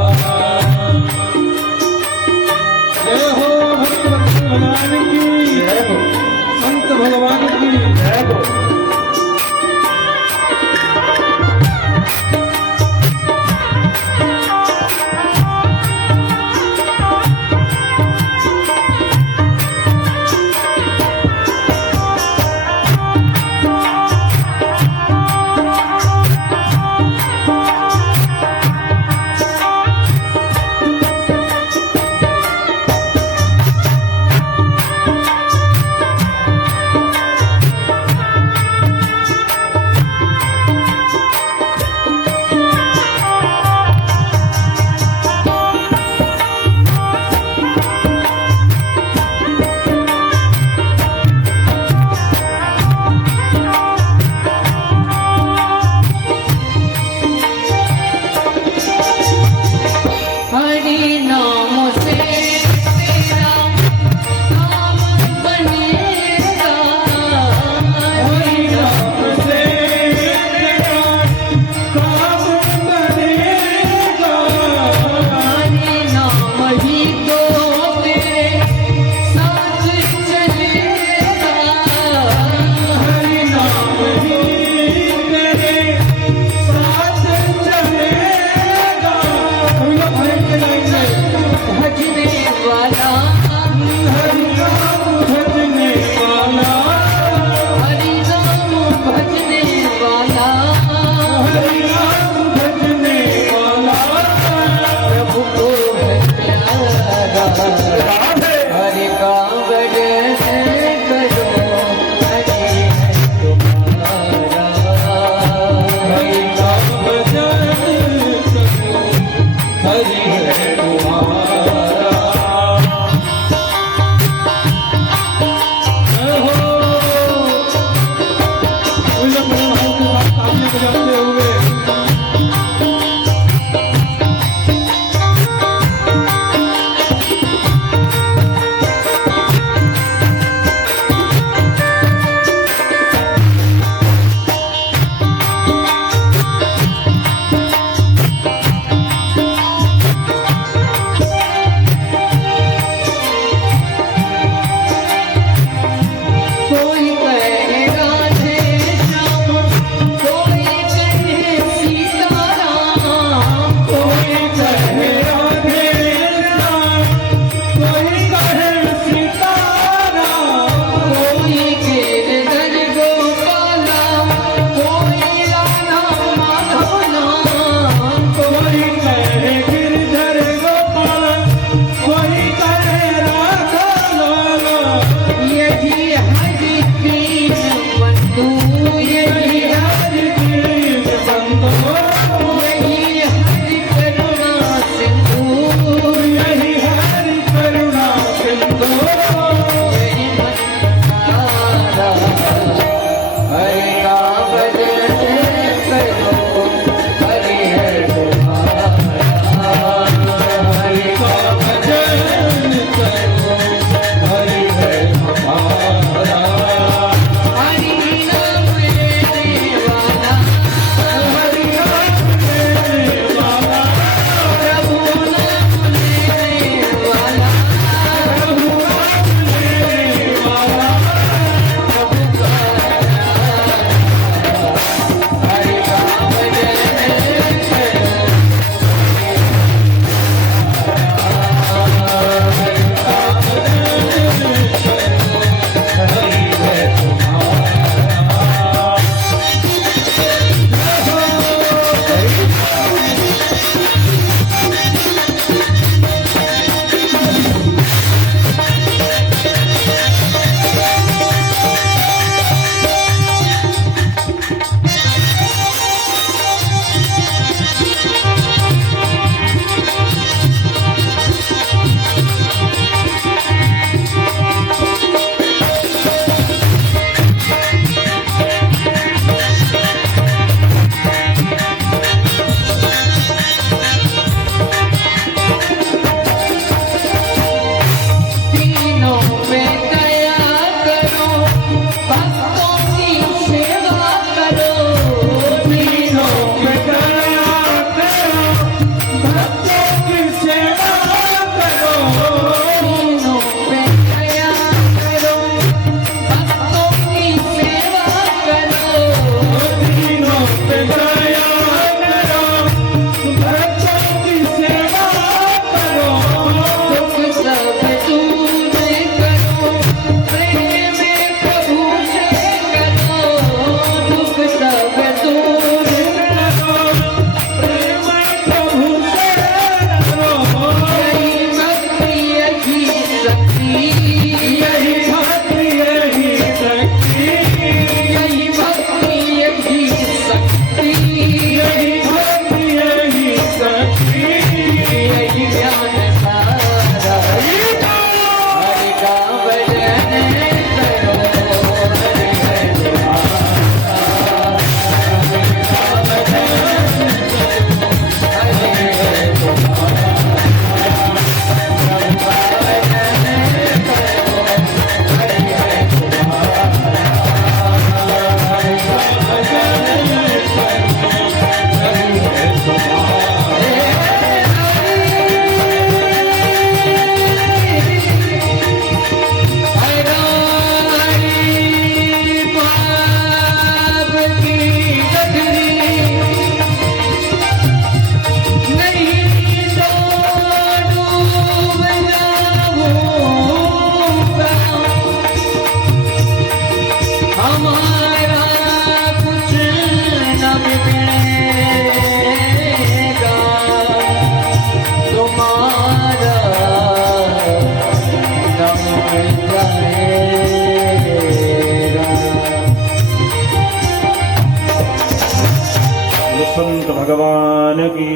भगवान की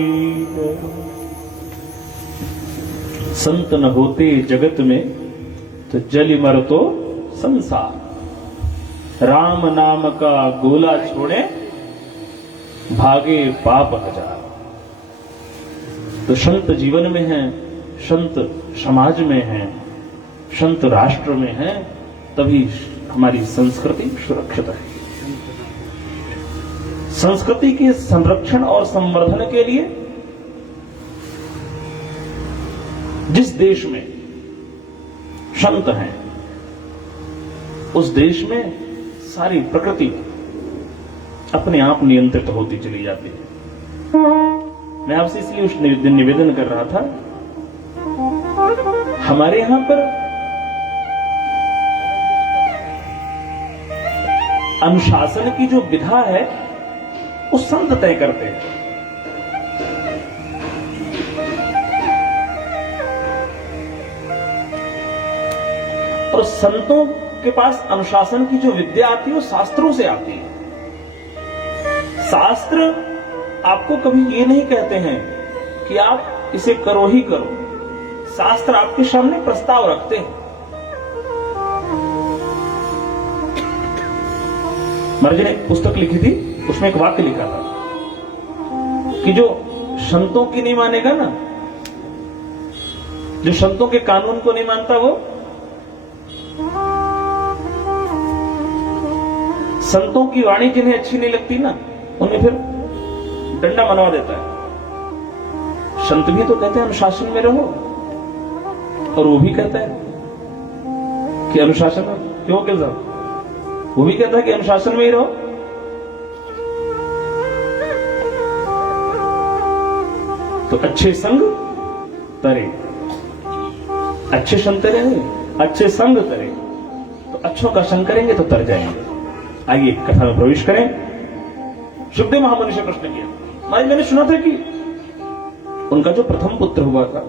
जय। संत न होते जगत में तो जल मर तो संसार। राम नाम का गोला छोड़े भागे पाप हजार। तो संत जीवन में हैं, संत समाज में हैं, संत राष्ट्र में हैं, तभी हमारी संस्कृति सुरक्षित है। संस्कृति के संरक्षण और संवर्धन के लिए जिस देश में संत हैं, उस देश में सारी प्रकृति अपने आप नियंत्रित होती चली जाती है। मैं आपसे इसलिए उस निवेदन कर रहा था, हमारे यहां पर अनुशासन की जो विधा है वो संत तय करते हैं। और संतों के पास अनुशासन की जो विद्या आती है वो शास्त्रों से आती है। शास्त्र आपको कभी ये नहीं कहते हैं कि आप इसे करो ही करो। शास्त्र आपके सामने प्रस्ताव रखते हैं। महाराज जी ने एक पुस्तक लिखी थी, उसमें एक वाक्य लिखा था कि जो संतों की नहीं मानेगा ना, जो संतों के कानून को नहीं मानता, वो संतों की वाणी जिन्हें अच्छी नहीं लगती ना, उन्हें फिर डंडा मनवा देता है। संत भी तो कहते हैं अनुशासन में रहो, और वो भी कहता है कि अनुशासन में क्यों, क्यों साहब, वो भी कहता है कि अनुशासन में ही रहो। तो अच्छे संग तरे, अच्छे संत रहे, अच्छे संग तरे, तो अच्छों का संग करेंगे तो तर जाएंगे। आइए कथा में प्रवेश करें। सुखदेव महामुनि से प्रश्न किया, महाराज मैंने सुना था कि उनका जो प्रथम पुत्र हुआ था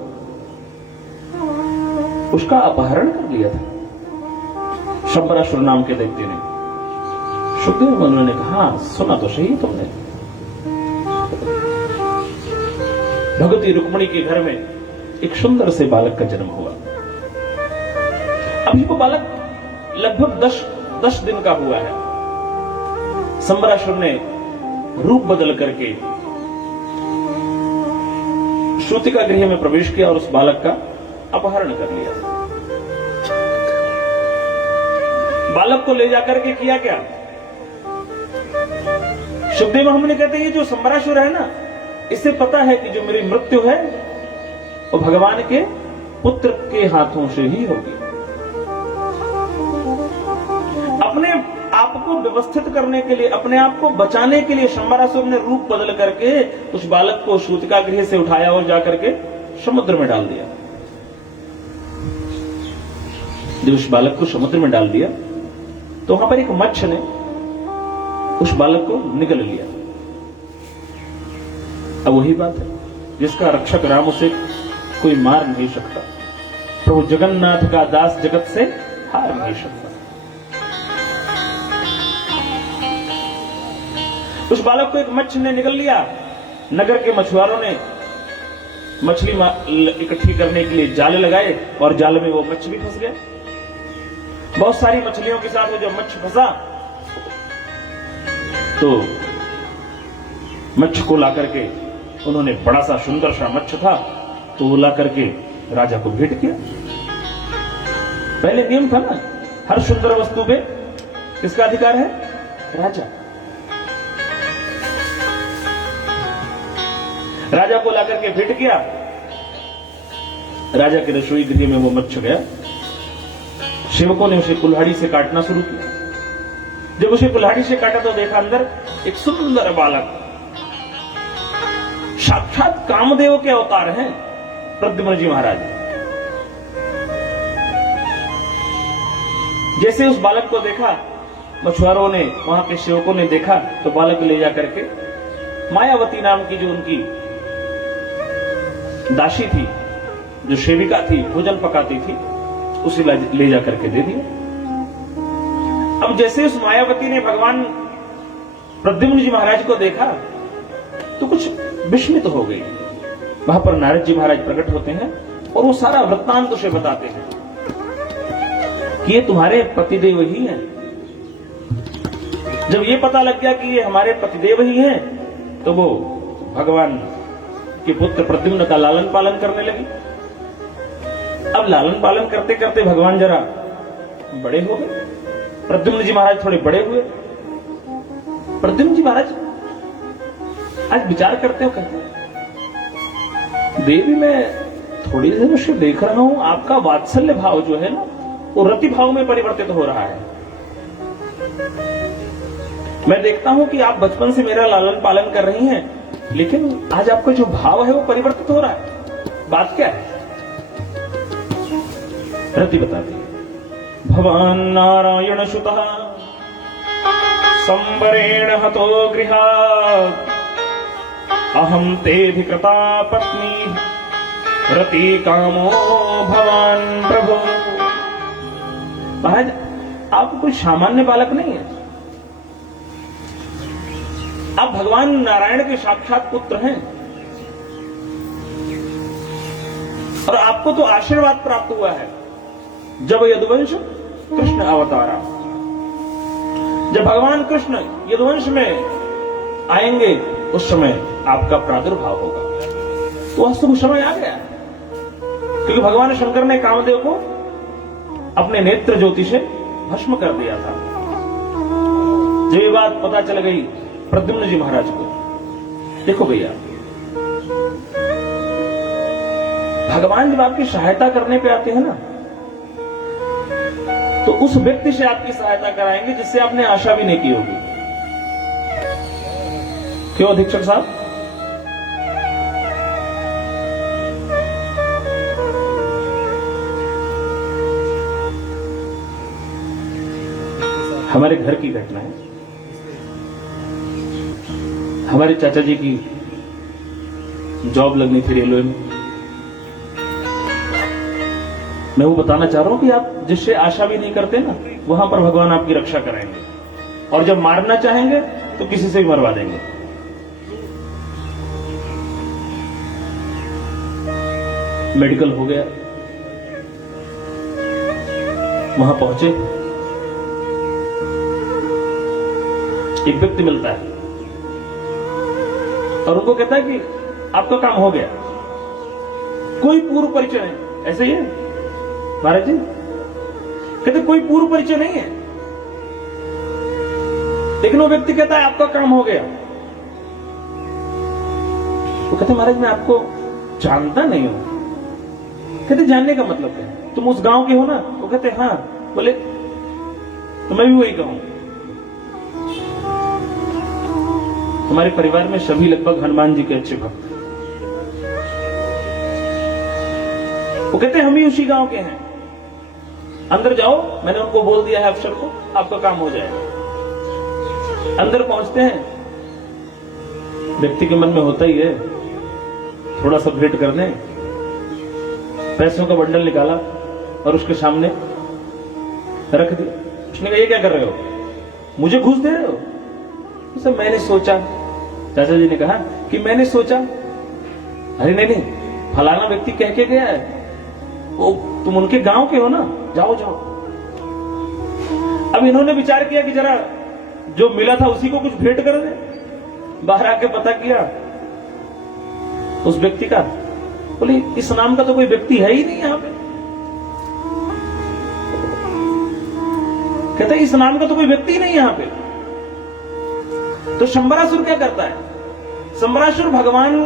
उसका अपहरण कर लिया था शंबरासुर नाम के दैत्य ने। सुखदेव महामुनि ने कहा, हाँ सुना तो सही तुमने। भगवती रुक्मणी के घर में एक सुंदर से बालक का जन्म हुआ। अभी वो बालक लगभग 10 दिन का हुआ है। शंबरासुर ने रूप बदल करके श्रुतिका गृह में प्रवेश किया और उस बालक का अपहरण कर लिया। बालक को ले जाकर के किया क्या? सुखदेव महामुनि कहते हैं, ये जो शंबरासुर है ना, इसे पता है कि जो मेरी मृत्यु है वो भगवान के पुत्र के हाथों से ही होगी। अपने आप को व्यवस्थित करने के लिए, अपने आप को बचाने के लिए शंबरासुर ने रूप बदल करके उस बालक को श्रुतिका गृह से उठाया और जाकर के समुद्र में डाल दिया। जब उस बालक को समुद्र में डाल दिया तो वहां पर एक मत्स्य ने उस बालक को निगल लिया। अब वही बात है, जिसका रक्षक राम उसे कोई मार नहीं सकता। प्रभु जगन्नाथ का दास जगत से हार नहीं सकता। उस बालक को एक मत्स्य ने निगल लिया। नगर के मछुआरों ने मछली इकट्ठी करने के लिए जाल लगाए और जाल में वो मत्स्य भी फंस गया। बहुत सारी मछलियों के साथ वो जब मत्स्य फंसा तो मत्स्य को लाकर के उन्होंने, बड़ा सा सुंदर सा मत्स्य था, तो वो लाकर के राजा को भेंट किया। पहले नियम था ना, हर सुंदर वस्तु पे किसका अधिकार है? राजा। राजा को लाकर के भेंट किया। राजा के रसोई गृह में वो मत्स्य गया। सेवकों ने उसे कुल्हाड़ी से काटना शुरू किया। जब उसे कुल्हाड़ी से काटा तो देखा अंदर एक सुंदर बालक, साक्षात कामदेव के अवतार हैं प्रद्युम्न जी महाराज। जैसे उस बालक को देखा, मछुआरों ने, वहां के सेवकों ने देखा, तो बालक ले जाकर के मायावती नाम की जो उनकी दासी थी, जो सेविका थी, भोजन पकाती थी, उसे ले जाकर के दे दिया। अब जैसे उस मायावती ने भगवान प्रद्युम्न जी महाराज को देखा तो कुछ विस्मित हो गई। वहां पर नारद जी महाराज प्रकट होते हैं और वो सारा वृत्तांत उसे बताते हैं कि ये तुम्हारे पतिदेव ही हैं। जब ये पता लग गया कि ये हमारे पतिदेव ही हैं, तो वो भगवान के पुत्र प्रद्युम्न का लालन पालन करने लगी। अब लालन पालन करते करते भगवान जरा बड़े हो गए। प्रद्युम्न जी महाराज थोड़े बड़े हुए। प्रद्युम्न जी महाराज आज विचार करते हो, कहते देवी मैं थोड़ी देर से देख रहा हूं आपका वात्सल्य भाव जो है ना वो रति भाव में परिवर्तित हो रहा है। मैं देखता हूं कि आप बचपन से मेरा लालन पालन कर रही हैं, लेकिन आज आपका जो भाव है वो परिवर्तित हो रहा है। बात क्या है? रति बताती है, भवान नारायण सुतः संवरेण हतो गृहात् अहम तेऽधिकृता पत्नी रति कामो भवान प्रभु। महाराज आप कोई सामान्य बालक नहीं है, आप भगवान नारायण के साक्षात पुत्र हैं और आपको तो आशीर्वाद प्राप्त हुआ है जब यदुवंश कृष्ण अवतारा। जब भगवान कृष्ण यदुवंश में आएंगे उस समय आपका प्रादुर्भाव होगा। तो वास्तव समय आ गया, क्योंकि भगवान शंकर ने कामदेव को अपने नेत्र ज्योति से भस्म कर दिया था। जब ये बात पता चल गई प्रद्युम्न जी महाराज को, देखो भैया भगवान जब आपकी सहायता करने पे आते हैं ना, तो उस व्यक्ति से आपकी सहायता कराएंगे जिससे आपने आशा भी नहीं की होगी। क्यों अधीक्षक साहब? हमारे घर की घटना है। हमारे चाचा जी की जॉब लगनी थी रेलवे में। मैं वो बताना चाह रहा हूं कि आप जिससे आशा भी नहीं करते ना, वहां पर भगवान आपकी रक्षा कराएंगे, और जब मारना चाहेंगे तो किसी से भी मरवा देंगे। मेडिकल हो गया, वहां पहुंचे, एक व्यक्ति मिलता है और उनको कहता है कि आपका काम हो गया। कोई पूर्व परिचय नहीं। ऐसे ही है महाराज जी? कहते कोई पूर्व परिचय नहीं है, लेकिन वो व्यक्ति कहता है आपका काम हो गया। वो कहते महाराज मैं आपको जानता नहीं हूं। कहते जानने का मतलब क्या है? तुम उस गांव के हो ना? वो कहते हाँ। बोले तो मैं भी वही कहूं। हमारे परिवार में सभी लगभग हनुमान जी के अच्छे भक्त। वो कहते हम ही उसी गांव के हैं, अंदर जाओ, मैंने उनको बोल दिया है अफसर को, आपका काम हो जाएगा। अंदर पहुंचते हैं, व्यक्ति के मन में होता ही है थोड़ा सा भेंट कर दें। पैसों का बंडल निकाला और उसके सामने रख दिया। उसने कहा ये क्या कर रहे हो, मुझे घूस दे रहे हो? उसे मैंने सोचा, चाचा जी ने कहा कि मैंने सोचा। अरे नहीं नहीं, फलाना व्यक्ति कह के गया है, वो तुम उनके गांव के हो ना, जाओ जाओ। अब इन्होंने विचार किया कि जरा जो मिला था उसी को कुछ भेंट कर दे। बाहर आके पता किया उस व्यक्ति का, बोले इस नाम का तो कोई व्यक्ति है ही नहीं यहां पे। कहते इस नाम का तो कोई व्यक्ति ही नहीं यहां पे। तो शंबरासुर क्या करता है? शंबरासुर भगवान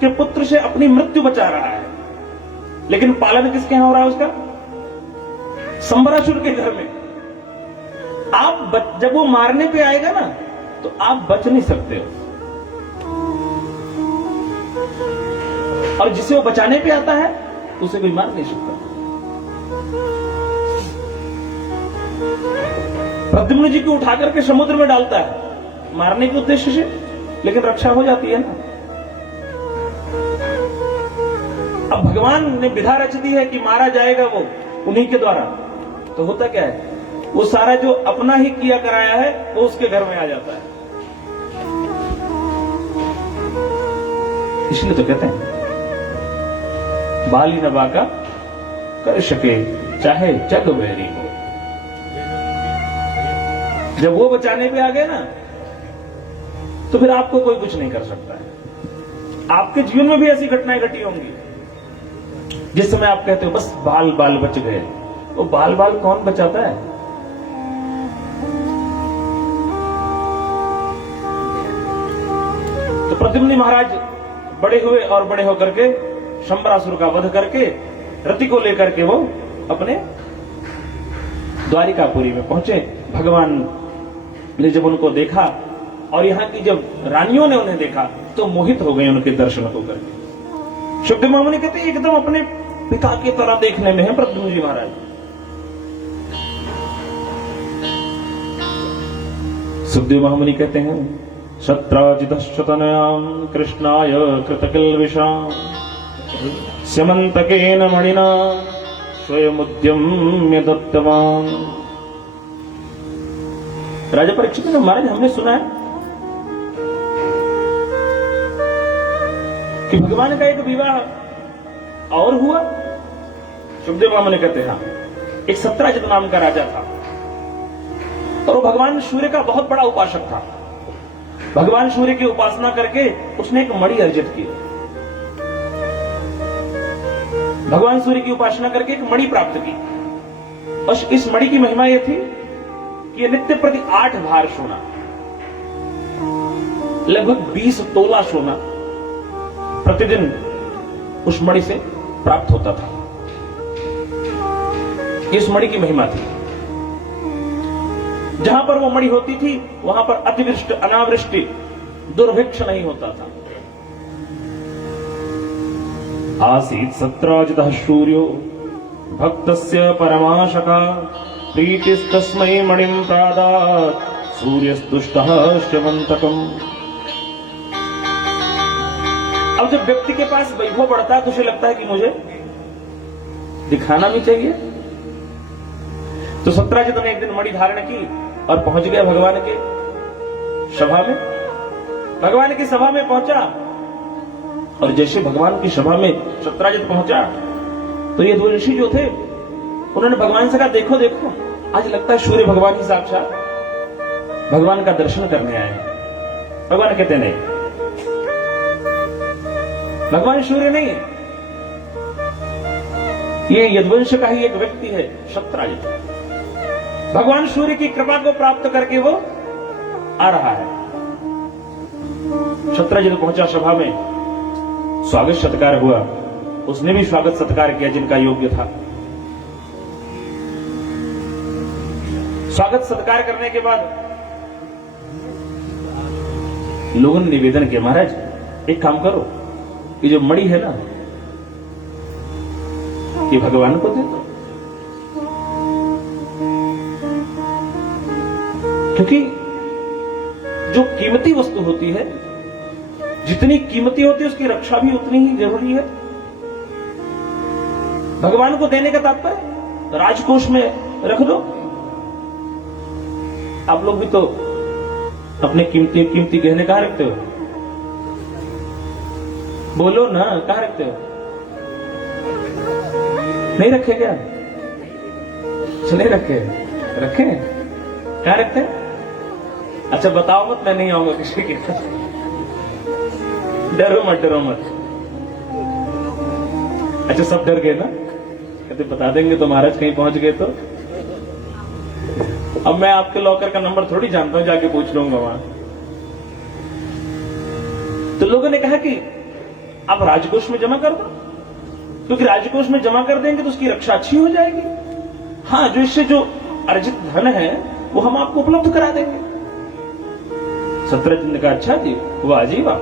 के पुत्र से अपनी मृत्यु बचा रहा है, लेकिन पालन किसके यहां हो रहा है उसका? शंबरासुर के घर में। आप जब वो मारने पे आएगा ना, तो आप बच नहीं सकते हो, और जिसे वो बचाने पे आता है उसे कोई मार नहीं सकता। प्रद्युम्न जी को उठा करके समुद्र में डालता है मारने के उद्देश्य से, लेकिन रक्षा हो जाती है ना। अब भगवान ने विधा रच दी है कि मारा जाएगा वो उन्हीं के द्वारा। तो होता क्या है, वो सारा जो अपना ही किया कराया है वो उसके घर में आ जाता है। इसलिए तो कहते हैं बाली न बाका कर सके चाहे जग बैरी हो। जब वो बचाने पे आ गए ना तो फिर आपको कोई कुछ नहीं कर सकता है। आपके जीवन में भी ऐसी घटनाएं घटी होंगी जिस समय आप कहते हो बस बाल बाल बच गए। वो बाल बाल कौन बचाता है? तो प्रद्युम्न महाराज बड़े हुए और बड़े होकर के शंबरासुर का वध करके रति को लेकर के वो अपने द्वारिकापुरी में पहुंचे। भगवान ने जब उनको देखा और यहां की जब रानियों ने उन्हें देखा तो मोहित हो गए उनके दर्शन को करके। सुखदेव महामुनि कहते हैं एकदम अपने पिता की तरह देखने में है प्रद्युम्न जी महाराज। सुखदेव महामुनि कहते हैं शत्राजितस्तनयां कृष्णाय कृतकिल्बिषां स्यमन्तकेन मणिना स्वयमुद्यम्य दत्तवान्। राजा परीक्षित ने महाराज हमने सुना है कि भगवान का एक विवाह और हुआ। सुखदेव महामुनि कहते हैं एक सत्राजित नाम का राजा था और वो भगवान सूर्य का बहुत बड़ा उपासक था। भगवान सूर्य की उपासना करके उसने एक मणि अर्जित की। भगवान सूर्य की उपासना करके एक मणि प्राप्त की और इस मणि की महिमा यह थी कि यह नित्य प्रति 8 भार सोना, लगभग 20 तोला सोना प्रतिदिन उस मणि से प्राप्त होता था। इस मणि की महिमा थी। जहां पर वो मणि होती थी वहां पर अतिवृष्टि अनावृष्टि दुर्भिक्ष नहीं होता था। आसीत् सत्राजितः सूर्यो भक्तस्य परमाशका प्रीतिस्तस्मै मणिं प्रादात् सूर्यस्तुष्टः श्यमन्तकम्। अब जब व्यक्ति के पास वैभव बढ़ता है तो उसे लगता है कि मुझे दिखाना भी चाहिए। तो सत्राजित ने एक दिन मणि धारण की और पहुंच गया भगवान के सभा में। भगवान की सभा में पहुंचा और जैसे भगवान की सभा में सत्राजित पहुंचा तो ये 2 ऋषि जो थे उन्होंने भगवान से कहा देखो देखो आज लगता है सूर्य भगवान ही साक्षात भगवान का दर्शन करने आए हैं। भगवान कहते नहीं, भगवान सूर्य नहीं है, ये यदुवंश का ही एक व्यक्ति है सत्राजित। भगवान सूर्य की कृपा को प्राप्त करके वो आ रहा है। सत्राजित पहुंचा सभा में, स्वागत सत्कार हुआ। उसने भी स्वागत सत्कार किया जिनका योग्य था। स्वागत सत्कार करने के बाद लोगों ने निवेदन किया महाराज एक काम करो, ये जो मणि है ना ये भगवान को दे दो, क्योंकि जो कीमती वस्तु होती है जितनी कीमती होती है उसकी रक्षा भी उतनी ही जरूरी है। भगवान को देने का तात्पर्य राजकोष में रख दो। आप लोग भी तो अपने कीमती कीमती गहने कहां रखते हो? बोलो ना, कहां रखते हो? नहीं रखे क्या? नहीं रखे? रखे? कहां रखते हैं? अच्छा बताओ मत, मैं नहीं आऊंगा किसी के। डरो मत, डरो मत। अच्छा सब डर गए ना? कहते बता देंगे तो महाराज कहीं पहुंच गए तो। अब मैं आपके लॉकर का नंबर थोड़ी जानता हूं, जाके पूछ लूंगा वहां। तो लोगों ने कहा कि आप राजकोष में जमा कर दो, क्योंकि राजकोष में जमा कर देंगे तो उसकी रक्षा अच्छी हो जाएगी। हाँ, जो इससे जो अर्जित धन है वो हम आपको उपलब्ध करा देंगे। सत्राजित ने कहा अच्छा जी, वाह जी वाह।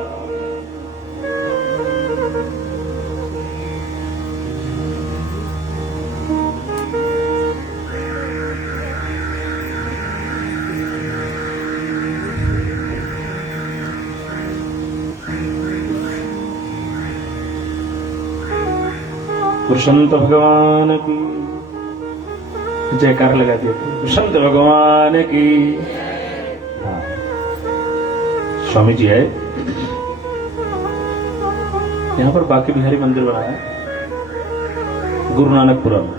कृष्ण भगवान की जयकार लगा दिया। कृष्ण भगवान की। हाँ। स्वामी जी आए यहां पर बांके बिहारी मंदिर बना है गुरु नानकपुरा में।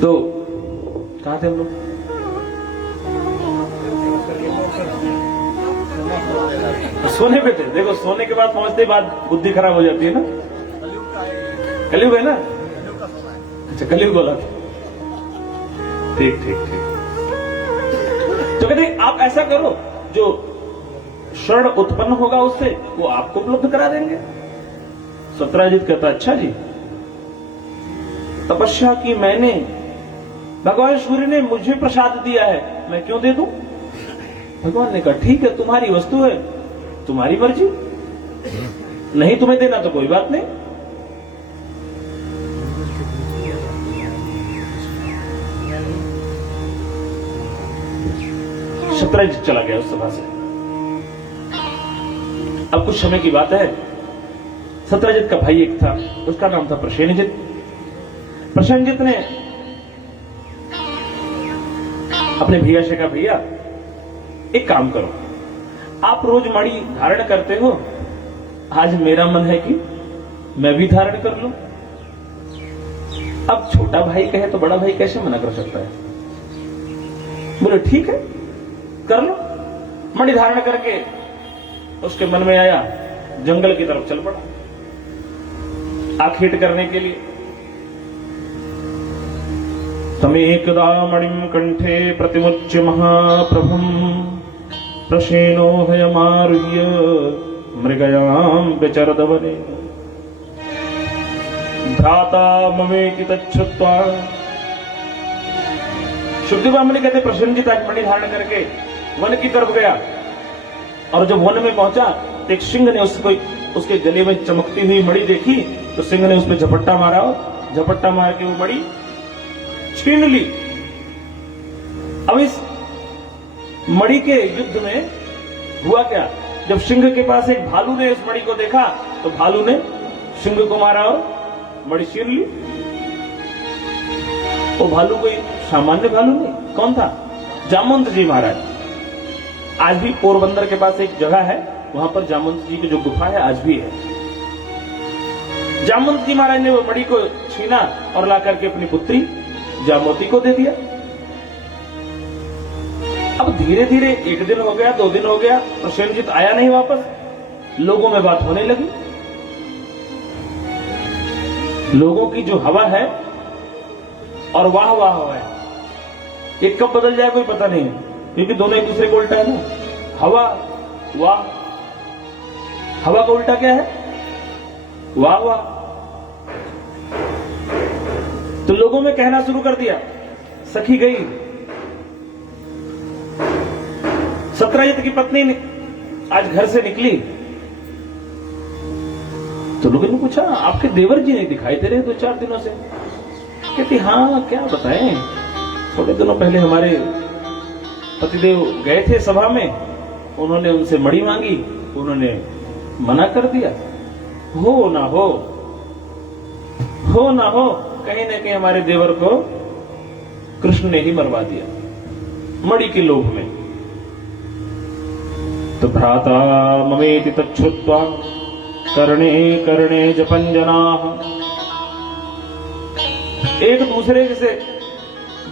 तो कहां थे हम लोग? सोने पे थे। देखो, सोने के बाद पहुंचते ही बाद बुद्धि खराब हो जाती है ना। कलयुग है ना? अच्छा, कलयुग बोला था। ठीक ठीक ठीक। तो कहते आप ऐसा करो, जो क्षण उत्पन्न होगा उससे वो आपको उपलब्ध करा देंगे। सत्यराजीत कहता अच्छा जी, तपस्या की मैंने, भगवान सूर्य ने मुझे प्रसाद दिया है, मैं क्यों दे दूं? भगवान ने कहा ठीक है, तुम्हारी वस्तु है, तुम्हारी मर्जी, नहीं तुम्हें देना तो कोई बात नहीं। सत्यराजीत चला गया उस सभा से। अब कुछ समय की बात है, सत्यराजीत का भाई एक था, उसका नाम था प्रसेनजित। प्रसेनजित ने अपने भैया से कहा, भैया एक काम करो, आप रोज मणि धारण करते हो, आज मेरा मन है कि मैं भी धारण कर लूं। अब छोटा भाई कहे तो बड़ा भाई कैसे मना कर सकता है? बोले ठीक है, कर लो। मणि धारण करके उसके मन में आया, जंगल की तरफ चल पड़ा आखेट करने के लिए। तमेकदा मणिम कंठे प्रतिमुच्य महाप्रभुम प्रसेनो हयमारुह्य मृगयाम विचरदवने भ्राता ममेति तच्छ्रुत्वा। शुद्धि ब्राह्मणी कहते प्रसेनजित आज मणि धारण करके वन की तरफ गया, और जब वन में पहुंचा तो एक सिंह ने उसके गले में चमकती हुई मणि देखी, तो सिंह ने उस पर झपट्टा मारा, और झपट्टा मार के वो मणि छीन ली। अब इस मणि के युद्ध में हुआ क्या, जब सिंह के पास एक भालू ने इस मणि को देखा, तो भालू ने सिंह को मारा और मणि छीन ली। वो भालू कोई सामान्य भालू नहीं, कौन था? जामवंत जी महाराज। आज भी पोरबंदर के पास एक जगह है, वहां पर जामवंत जी की जो गुफा है आज भी है। जामवंत जी महाराज ने वो मणि को छीना और लाकर के अपनी पुत्री जामवती को दे दिया। अब धीरे धीरे एक दिन हो गया, 2 दिन हो गया, प्रसेनजित आया नहीं वापस। लोगों में बात होने लगी, लोगों की जो हवा है और वाह वाह है, ये कब बदल जाए कोई पता नहीं, क्योंकि दोनों एक दूसरे को उल्टा है ना। हवा वाह, हवा का उल्टा क्या है? वाह वाह। तो लोगों में कहना शुरू कर दिया, सखी गई। सत्यराजीत की पत्नी आज घर से निकली, तो लोगों ने पूछा आपके देवर जी नहीं दिखाई दे रहे 2-4 दिनों से। कहती हाँ क्या बताएं, थोड़े दिनों पहले हमारे पतिदेव गए थे सभा में, उन्होंने उनसे मणि मांगी, उन्होंने मना कर दिया। हो ना हो कहीं ना कहीं हमारे देवर को कृष्ण ने ही मरवा दिया मणि के लोभ में। तो भ्राता ममेति तच्छ्रुत्वा कर्णे कर्णे जपंजनाः। एक दूसरे से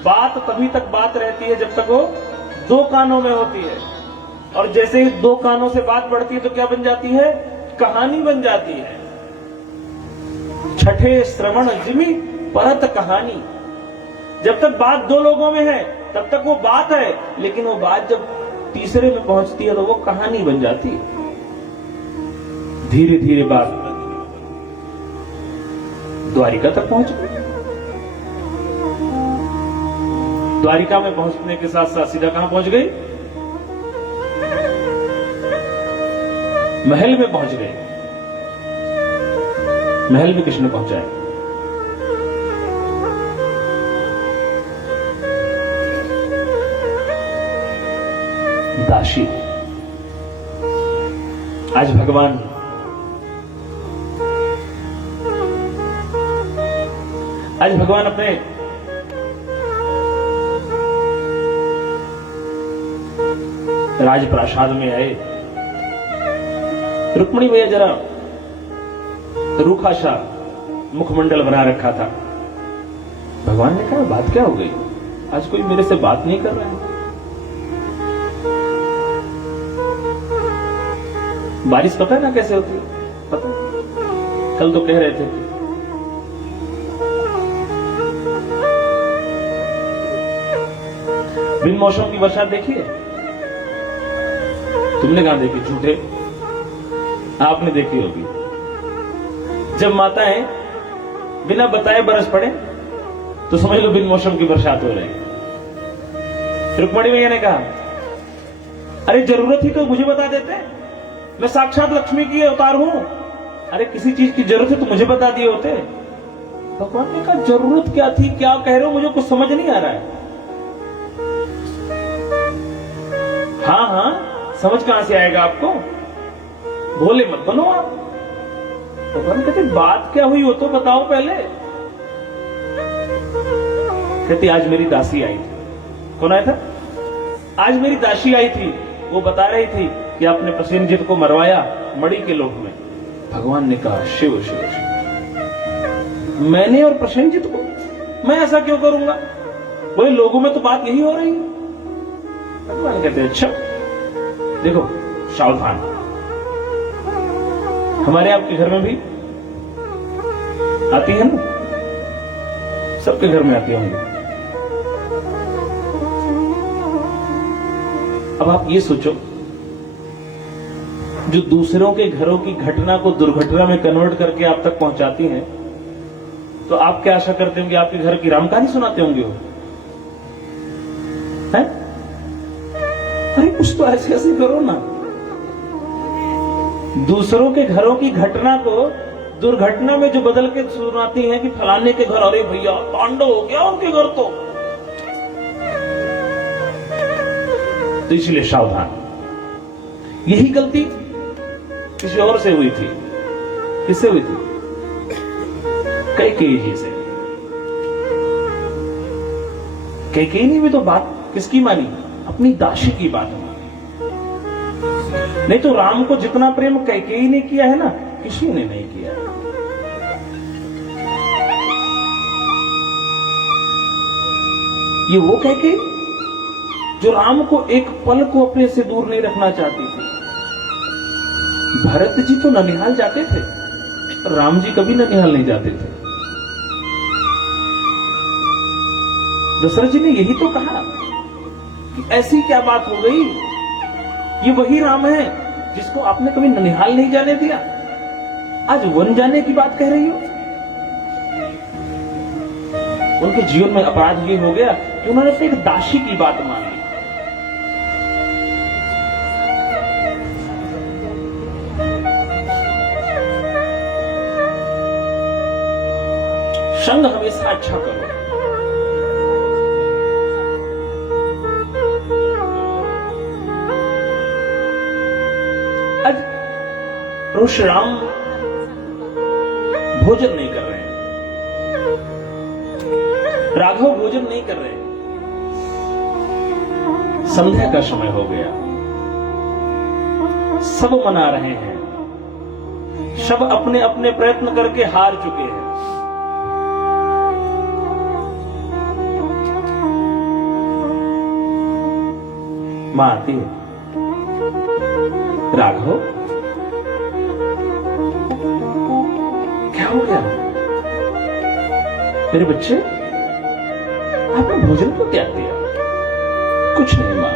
बात तभी तक बात रहती है जब तक वो 2 कानों में होती है, और जैसे ही 2 कानों से बात बढ़ती है तो क्या बन जाती है? कहानी बन जाती है। छठे श्रवण जिमी परत कहानी। जब तक बात 2 लोगों में है तब तक वो बात है, लेकिन वो बात जब तीसरे में पहुंचती है तो वो कहानी बन जाती है। धीरे धीरे बात द्वारिका तक पहुंच गई। द्वारिका में पहुंचने के साथ साथ सीधा कहां पहुंच गई? महल में पहुंच गए। महल में किसने पहुंचाया? दासी। आज भगवान अपने राजप्रासाद में आए। रुक्मिणी भैया जरा रूखा सा मुखमंडल बना रखा था। भगवान ने कहा बात क्या हो गई, आज कोई मेरे से बात नहीं कर रहा है। बारिश पता है ना कैसे होती है, पता है? कल तो कह रहे थे बिन मौसम की वर्षा देखी है? तुमने कहां देखी, झूठे, आपने देखी होगी। जब माताएं बिना बताए बरस पड़े तो समझ लो बिन मौसम की बरसात हो रही। रुक्मिणी मैया ने कहा अरे जरूरत ही तो मुझे बता देते, मैं साक्षात लक्ष्मी की अवतार हूं। अरे किसी चीज की जरूरत है तो मुझे बता दिए होते। भगवान ने कहा जरूरत क्या थी, क्या कह रहे हो, मुझे कुछ समझ नहीं आ रहा है। हाँ हाँ, समझ कहां से आएगा आपको, भोले मत बनो आप। भगवान कहते बात क्या हुई हो तो बताओ पहले। कहती आज मेरी दासी आई थी। कौन आया था? आज मेरी दासी आई थी, वो बता रही थी कि आपने प्रसेनजित को मरवाया मणि के लोक में। भगवान ने कहा शिव शिव शिव, मैंने और प्रसेनजित को, मैं ऐसा क्यों करूंगा? बोले लोगों में तो बात यही हो रही है। भगवान कहते हैं अच्छा देखो सावधान, हमारे आपके घर में भी आती है ना, सबके घर में आती होंगी। अब आप ये सोचो, जो दूसरों के घरों की घटना को दुर्घटना में कन्वर्ट करके आप तक पहुंचाती हैं, तो आप क्या आशा करते होंगे आपके घर की रामकहानी सुनाते होंगे वो, हैं? अरे कुछ तो ऐसे ऐसे करो ना। दूसरों के घरों की घटना को दुर्घटना में जो बदल के सुनाती हैं कि फलाने के घर, अरे भैया तांडव हो गया उनके घर तो इसलिए सावधान। यही गलती किसी और से हुई थी। किससे हुई थी? कैकेयी जी से। कैकेयी ने भी तो बात किसकी मानी? अपनी दासी की बात मानी। नहीं तो राम को जितना प्रेम कैकेयी ने किया है ना, किसी ने नहीं किया। ये वो कैकेयी जो राम को एक पल को अपने से दूर नहीं रखना चाहती थी। भरत जी तो ननिहाल जाते थे, राम जी कभी ननिहाल नहीं जाते थे। दशरथ जी ने यही तो कहा कि ऐसी क्या बात हो गई, ये वही राम है जिसको आपने कभी ननिहाल नहीं जाने दिया, आज वन जाने की बात कह रही हो। उनके जीवन में अपराध ये हो गया कि उन्होंने अपनी एक दासी की बात मान ली। संग हमेशा अच्छा करो। आज ऋषि राम भोजन नहीं कर रहे हैं, राघव भोजन नहीं कर रहे हैं। संध्या का समय हो गया, सब मना रहे हैं, सब अपने अपने प्रयत्न करके हार चुके हैं। मां आती है, राघव क्या हो गया मेरे बच्चे, आपने भोजन को त्याग दिया? कुछ नहीं मां।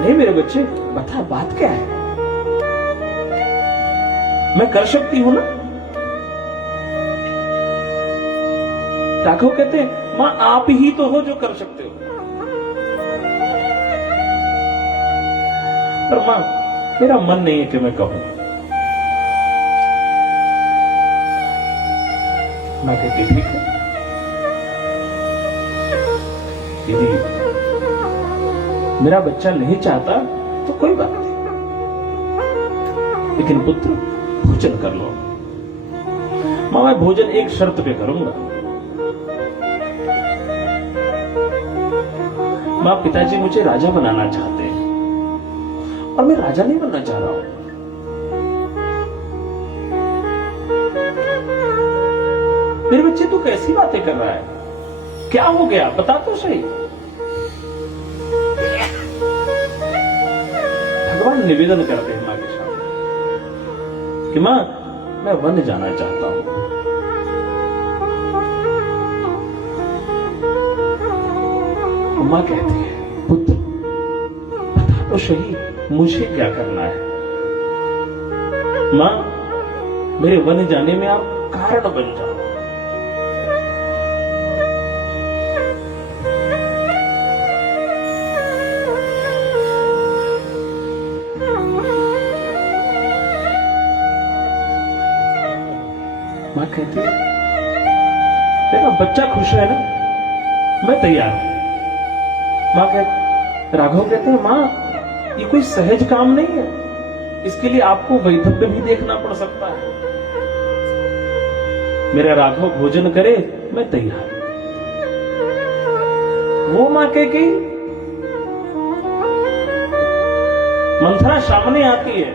नहीं मेरे बच्चे, बता बात क्या है, मैं कर सकती हूं ना। राघव कहते हैं मां आप ही तो हो जो कर सकते हो। पर मां मेरा मन नहीं है कि मैं कहूं। मैं कहती ठीक है यदि मेरा बच्चा नहीं चाहता तो कोई बात नहीं, लेकिन पुत्र भोजन कर लो। मां मैं भोजन एक शर्त पे करूंगा। मां, पिताजी मुझे राजा बनाना चाहते हैं और मैं राजा नहीं बनना चाह रहा हूं। मेरे बच्चे तू कैसी बातें कर रहा है? क्या हो गया? बता तो सही। भगवान निवेदन करते हैं मां के सामने कि मां, मैं वन जाना चाहता हूं। मां कहती है, पुत्र बता तो सही, मुझे क्या करना है? मां, मेरे वन जाने में आप कारण बन जाओ। मां कहती है, देखो बच्चा खुश है ना, मैं तैयार हूं। मां कहती, राघव कहते हैं, मां ये कोई सहज काम नहीं है, इसके लिए आपको वैधव्य भी देखना पड़ सकता है। मेरा राघव भोजन करे, मैं तैयार हूं। वो मां कह गई, मंथरा सामने आती है।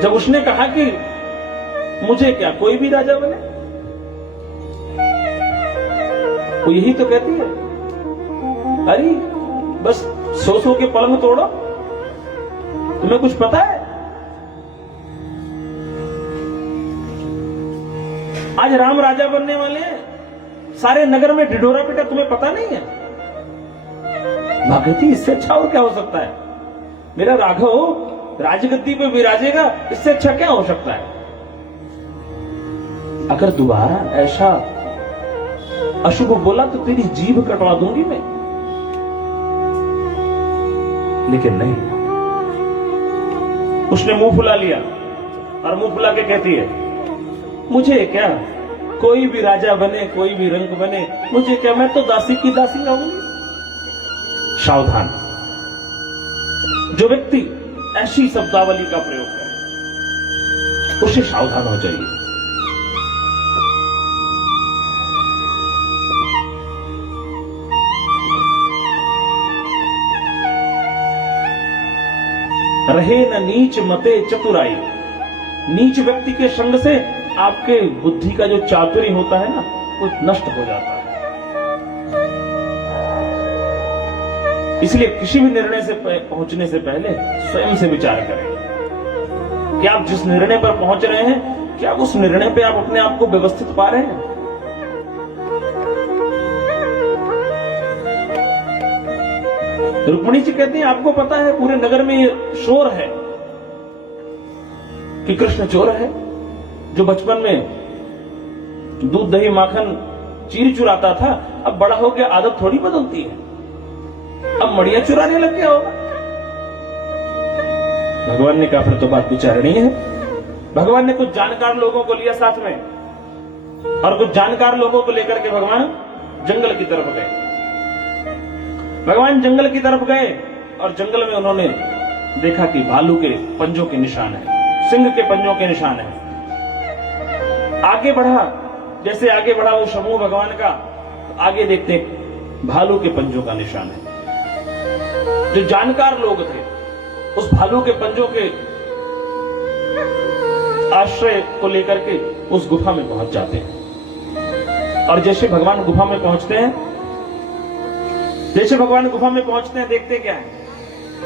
जब उसने कहा कि मुझे क्या, कोई भी राजा बने, वो यही तो कहती है, अरे बस सो सो के पलंग तोड़ो, तुम्हें कुछ पता है? आज राम राजा बनने वाले हैं, सारे नगर में ढिढोरा पिटा, तुम्हें पता नहीं है? मां कहती, इससे अच्छा और क्या हो सकता है? मेरा राघव राजगद्दी पे विराजेगा, इससे अच्छा क्या हो सकता है? अगर दोबारा ऐसा अशुभ बोला तो तेरी जीभ कटवा दूंगी मैं। लेकिन नहीं, उसने मुंह फुला लिया और मुंह फुला के कहती है, मुझे क्या, कोई भी राजा बने, कोई भी रंग बने, मुझे क्या, मैं तो दासी की दासी रहूंगी। सावधान, जो व्यक्ति ऐसी शब्दावली का प्रयोग करे उसे सावधान हो जाइए। रहे न नीच मते चतुराई, नीच व्यक्ति के संग से आपके बुद्धि का जो चातुर्य होता है ना, वो नष्ट हो जाता है। इसलिए किसी भी निर्णय से पहुंचने से पहले स्वयं से विचार करें कि आप जिस निर्णय पर पहुंच रहे हैं, क्या उस निर्णय पे आप अपने आप को व्यवस्थित पा रहे हैं? रुक्मिणी जी कहती हैं, आपको पता है पूरे नगर में ये शोर है कि कृष्ण चोर है। जो बचपन में दूध दही माखन चीर चुराता था, अब बड़ा हो गया आदत थोड़ी बदलती है, अब मड़िया चुराने लग गया होगा। भगवान ने कहा, फिर तो बात विचारणीय है। भगवान ने कुछ जानकार लोगों को लिया साथ में, और कुछ जानकार लोगों को लेकर के भगवान जंगल की तरफ गए। भगवान जंगल की तरफ गए और जंगल में उन्होंने देखा कि भालू के पंजों के निशान है, सिंह के पंजों के निशान है। आगे बढ़ा, जैसे आगे बढ़ा वो समूह भगवान का, तो आगे देखते भालू के पंजों का निशान है। जो जानकार लोग थे उस भालू के पंजों के आश्रय को लेकर के उस गुफा में पहुंच जाते हैं। और जैसे भगवान गुफा में पहुंचते हैं, देखते क्या है,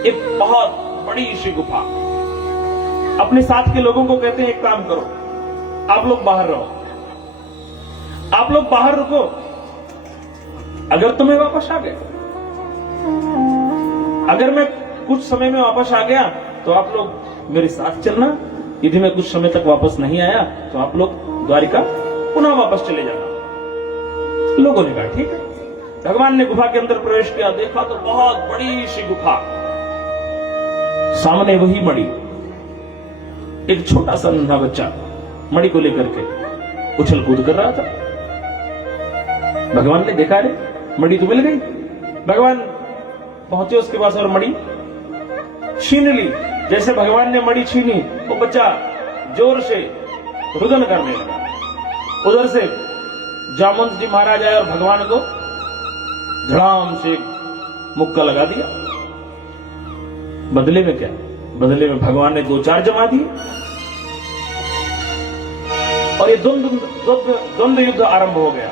एक बहुत बड़ी सी गुफा। अपने साथ के लोगों को कहते हैं, एक काम करो, आप लोग बाहर रहो, आप लोग बाहर रुको, अगर तुम्हें वापस आ गए, अगर मैं कुछ समय में वापस आ गया तो आप लोग मेरे साथ चलना, यदि मैं कुछ समय तक वापस नहीं आया तो आप लोग द्वारिका पुनः वापस चले जाना। लोगों ने कहा ठीक है। भगवान ने गुफा के अंदर प्रवेश किया, देखा तो बहुत बड़ी सी गुफा, सामने वही मणि, एक छोटा सा नन्हा बच्चा मणि को लेकर के उछल कूद कर रहा था। भगवान ने देखा, रे मणि तो मिल गई। भगवान पहुंचे उसके पास और मणि छीन ली। जैसे भगवान ने मणि छीनी, वो बच्चा जोर से रुदन करने लगा। उधर से जामवंत जी महाराज आए और भगवान को धड़ाम से मुक्का लगा दिया। बदले में क्या? बदले में भगवान ने 2-4 जमा दिए और ये द्वंद्व युद्ध आरंभ हो गया।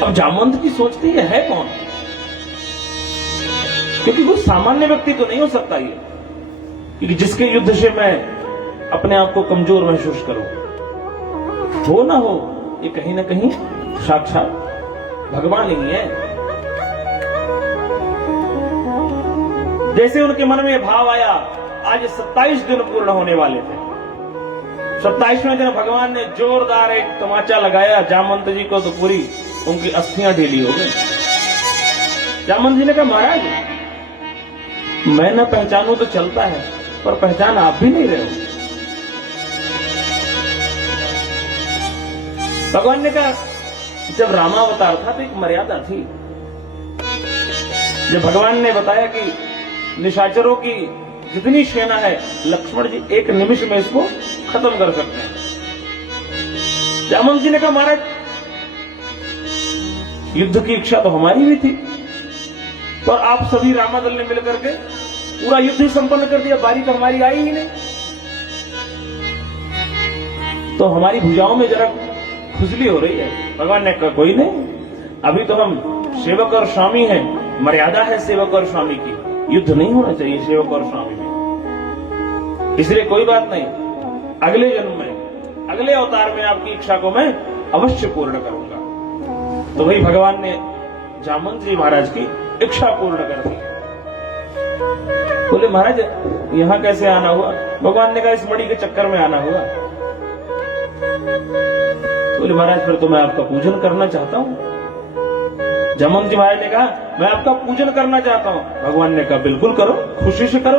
अब जामवंत की सोचती है कौन? क्योंकि वो सामान्य व्यक्ति तो नहीं हो सकता ये, क्योंकि जिसके युद्ध से मैं अपने आप को कमजोर महसूस करूं, हो ना हो ये कहीं ना कहीं साक्षात भगवान ही है। जैसे उनके मन में भाव आया, आज 27 दिन पूर्ण होने वाले थे। 27वें दिन भगवान ने जोरदार एक तमाचा लगाया जामवंत जी को, तो पूरी उनकी अस्थियां ढीली हो गई। जामवंत जी ने कहा, महाराज मैं न पहचानूं तो चलता है, पर पहचान आप भी नहीं रहे हो। भगवान ने कहा, जब रामावतार था तो एक मर्यादा थी। जब भगवान ने बताया कि निशाचरों की जितनी सेना है, लक्ष्मण जी 1 निमिष में इसको खत्म कर सकते हैं। जामवंत जी ने कहा, महाराज युद्ध की इच्छा तो हमारी भी थी, पर आप सभी रामादल ने मिलकर के पूरा युद्ध ही संपन्न कर दिया, बारी तो हमारी आई ही नहीं। तो हमारी भुजाओं में जरा खुजली हो रही है। भगवान ने कहा, कोई नहीं, अभी तो हम सेवक और स्वामी हैं, मर्यादा है सेवक और स्वामी की, युद्ध नहीं होना चाहिए सेवक और स्वामी में, इसलिए कोई बात नहीं, अगले जन्म में, अगले अवतार में आपकी इच्छा को मैं अवश्य पूर्ण करूंगा। तो वही भगवान ने जामवंत जी महाराज की इच्छा पूर्ण कर दी। बोले, महाराज यहां कैसे आना हुआ? भगवान ने कहा, इस मणि के चक्कर में आना हुआ। बोले, महाराज फिर तो मैं आपका पूजन करना चाहता हूं। जामवंत जी महाराज ने कहा, मैं आपका पूजन करना चाहता हूं। भगवान ने कहा, बिल्कुल करो, खुशी से करो।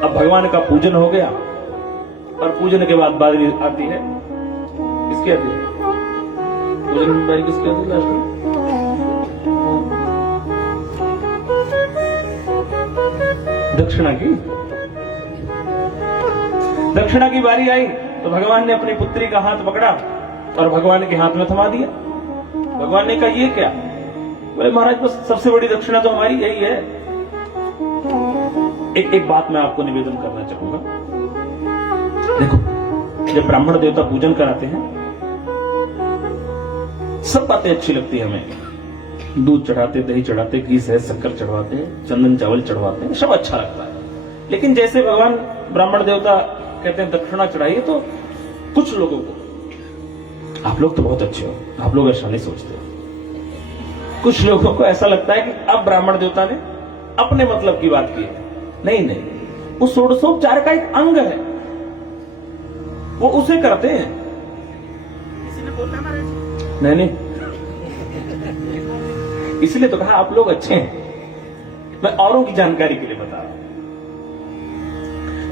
अब भगवान का पूजन हो गया, और पूजन के बाद बारी आती है, किसकी आती है? पूजन की बारी किसकी आती है लास्ट में? दक्षिणा की। दक्षिणा की बारी आई तो भगवान ने अपनी पुत्री का हाथ पकड़ा और भगवान के हाथ में थमा दिया। भगवान ने कहा, ये क्या? बोले, महाराज बस सबसे बड़ी दक्षिणा तो हमारी यही है। एक बात मैं आपको निवेदन करना चाहूंगा। देखो, जब ब्राह्मण देवता पूजन कराते हैं, सब बातें अच्छी लगती है हमें। दूध चढ़ाते, दही चढ़ाते, घी से शक्कर चढ़वाते, चंदन चावल चढ़वाते हैं, सब अच्छा लगता है। लेकिन जैसे भगवान ब्राह्मण देवता कहते हैं दक्षिणा चढ़ाइए, तो कुछ लोगों को, आप लोग तो बहुत अच्छे हो, आप लोग ऐसा नहीं सोचते, कुछ लोगों को ऐसा लगता है कि अब ब्राह्मण देवता ने अपने मतलब की बात की है। नहीं नहीं, वो षोडशोपचार का एक अंग है, वो उसे करते हैं। किसी ने बोला महाराज? नहीं, इसलिए तो कहा आप लोग अच्छे हैं, मैं औरों की जानकारी के लिए बता रहा हूं।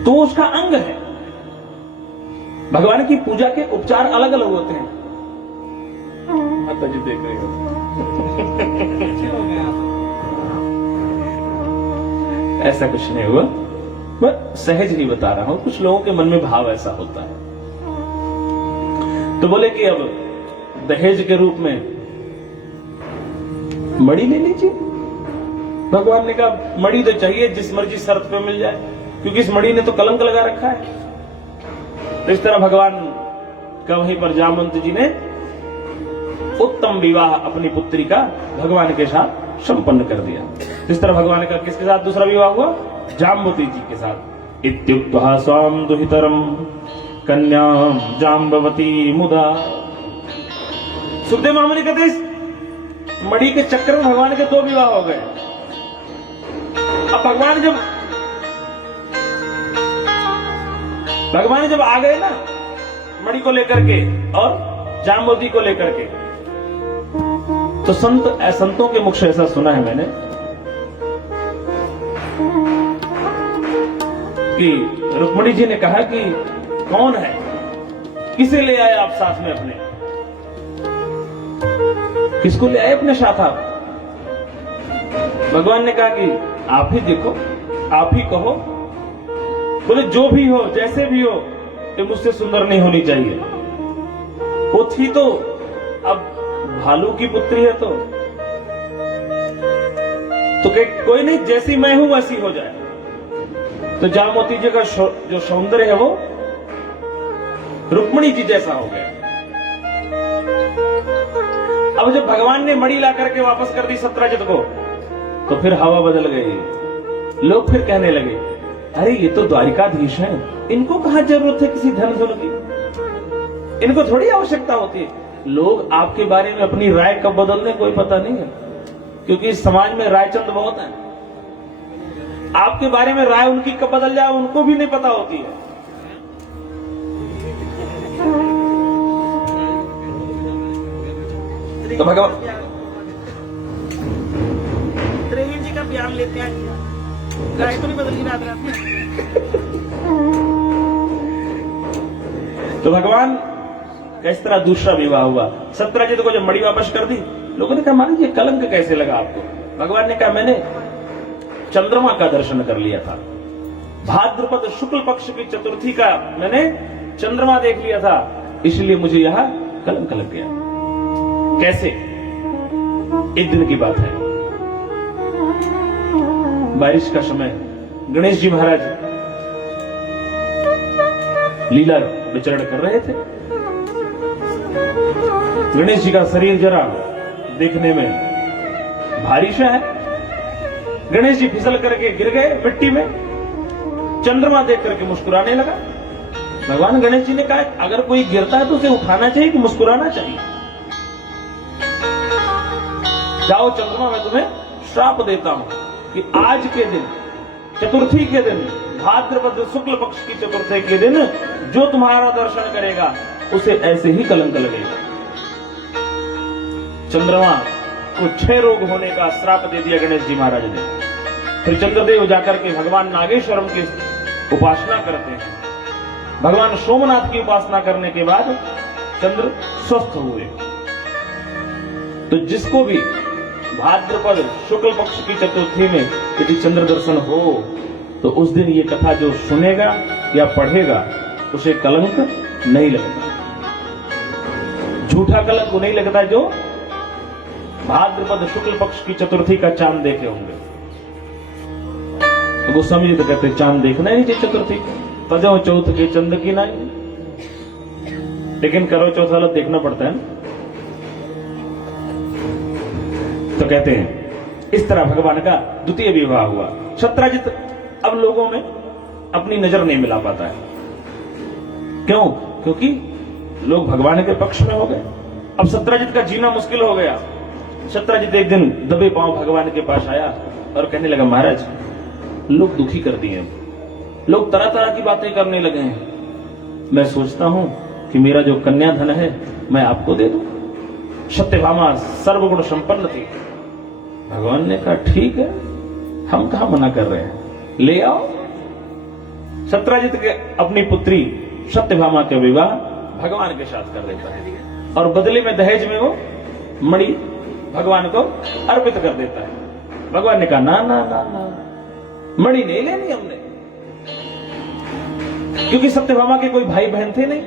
तो उसका अंग है। भगवान की पूजा के उपचार अलग अलग होते हैं। माता जी देख रहे हो, ऐसा कुछ नहीं हुआ, मैं सहज ही बता रहा हूं, कुछ लोगों के मन में भाव ऐसा होता है। तो बोले कि अब दहेज के रूप में मणि ले लीजिए। भगवान ने कहा, मणि तो चाहिए, जिस मर्जी शर्त पे मिल जाए, क्योंकि इस मणि ने तो कलंक लगा रखा है। तो इस तरह भगवान का वहीं पर जामवंत जी ने उत्तम विवाह अपनी पुत्री का भगवान के साथ संपन्न कर दिया। इस तरह भगवान का किसके साथ दूसरा विवाह हुआ? जाम्बवती जी के साथ। इत्युक्त्वा स्वाम दुहितरम कन्याम जाम्बवती मुदा। सुखदेव महामुनि कहते, इस मणि के चक्कर में भगवान के 2 विवाह हो गए। अब भगवान जब आ गए ना मणि को लेकर के और जाम्बवती को लेकर के, तो संतों के मुख से ऐसा सुना है मैंने कि रुक्मिणी जी ने कहा कि कौन है, किसे ले आए आप साथ में अपने? किसको ले आए अपने साथ आप? भगवान ने कहा कि आप ही देखो, आप ही कहो। बोले, जो भी हो, जैसे भी हो, ये मुझसे सुंदर नहीं होनी चाहिए। वो थी तो अब भालू की पुत्री है तो कोई नहीं, जैसी मैं हूं वैसी हो जाए। तो जामवती जी का जो सौंदर्य है वो रुक्मिणी जी जैसा हो गया। अब जब भगवान ने मणि ला करके वापस कर दी सत्यजित को, तो फिर हवा बदल गई। लोग फिर कहने लगे, अरे ये तो द्वारिकाधीश हैं, इनको कहां जरूरत है किसी धन धन की, इनको थोड़ी आवश्यकता होती है। लोग आपके बारे में अपनी राय कब बदलने कोई पता नहीं है, क्योंकि इस समाज में रायचंद बहुत है। आपके बारे में राय उनकी कब बदल जाए उनको भी नहीं पता होती है। तो भगवान त्रिवेणी जी का बयान लेते हैं, राय तो नहीं बदली रात रात में। तो भगवान का इस तरह दूसरा विवाह हुआ। सत्यजित को जब मणि वापस कर दी, लोगों ने कहा महाराज ये कलंक कैसे लगा आपको? भगवान ने कहा मैंने चंद्रमा का दर्शन कर लिया था, भाद्रपद शुक्ल पक्ष की चतुर्थी का मैंने चंद्रमा देख लिया था, इसलिए मुझे यह कलंक लग गया। कैसे? एक दिन की बात है, बारिश का समय, गणेश जी महाराज लीला विचरण कर रहे थे। गणेश जी का शरीर जरा देखने में भारी सा है। गणेश जी फिसल करके गिर गए मिट्टी में, चंद्रमा देख करके मुस्कुराने लगा। भगवान गणेश जी ने कहा अगर कोई गिरता है तो उसे उठाना चाहिए कि मुस्कुराना चाहिए? जाओ चंद्रमा, मैं तुम्हें श्राप देता हूं कि आज के दिन, चतुर्थी के दिन, भाद्रपद शुक्ल पक्ष की चतुर्थी के दिन जो तुम्हारा दर्शन करेगा उसे ऐसे ही कलंक लगेगा। चंद्रमा को 6 रोग होने का श्राप दे दिया गणेश जी महाराज ने। फिर चंद्रदेव जाकर के भगवान नागेश्वरम की उपासना करते हैं। भगवान सोमनाथ की उपासना करने के बाद चंद्र स्वस्थ हुए। तो जिसको भी भाद्रपद शुक्ल पक्ष की चतुर्थी में यदि चंद्र दर्शन हो तो उस दिन ये कथा जो सुनेगा या पढ़ेगा उसे कलंक नहीं लगता। झूठा कलंक नहीं लगता जो भाद्रपद शुक्ल पक्ष की चतुर्थी का चांद देखे होंगे। तो गोस्वामी जी तो कहते चांद देखना ही नहीं चाहिए चतुर्थी, तजो चौथ के चंद की नहीं, लेकिन करो चौथ वाला देखना पड़ता है। तो कहते हैं इस तरह भगवान का द्वितीय विवाह हुआ। सत्यजित अब लोगों में अपनी नजर नहीं मिला पाता है। क्यों? क्योंकि लोग भगवान के पक्ष में हो गए। अब सत्यजित का जीना मुश्किल हो गया। सत्यजित एक दिन दबे पांव भगवान के पास आया और कहने लगा महाराज लोग दुखी कर दिए, लोग तरह तरह की बातें करने लगे हैं। मैं सोचता हूं कि मेरा जो कन्या धन है मैं आपको दे दूं। सत्यभामा सर्वगुण संपन्न थी। भगवान ने कहा ठीक है, हम कहां मना कर रहे हैं, ले आओ। सत्यजित के अपनी पुत्री सत्यभामा के विवाह भगवान के साथ कर देता है और बदले में दहेज में वो मणि भगवान को अर्पित कर देता है। भगवान ने कहा ना ना ना ना, मणि नहीं लेनी हमने, क्योंकि सत्यभामा के कोई भाई बहन थे नहीं।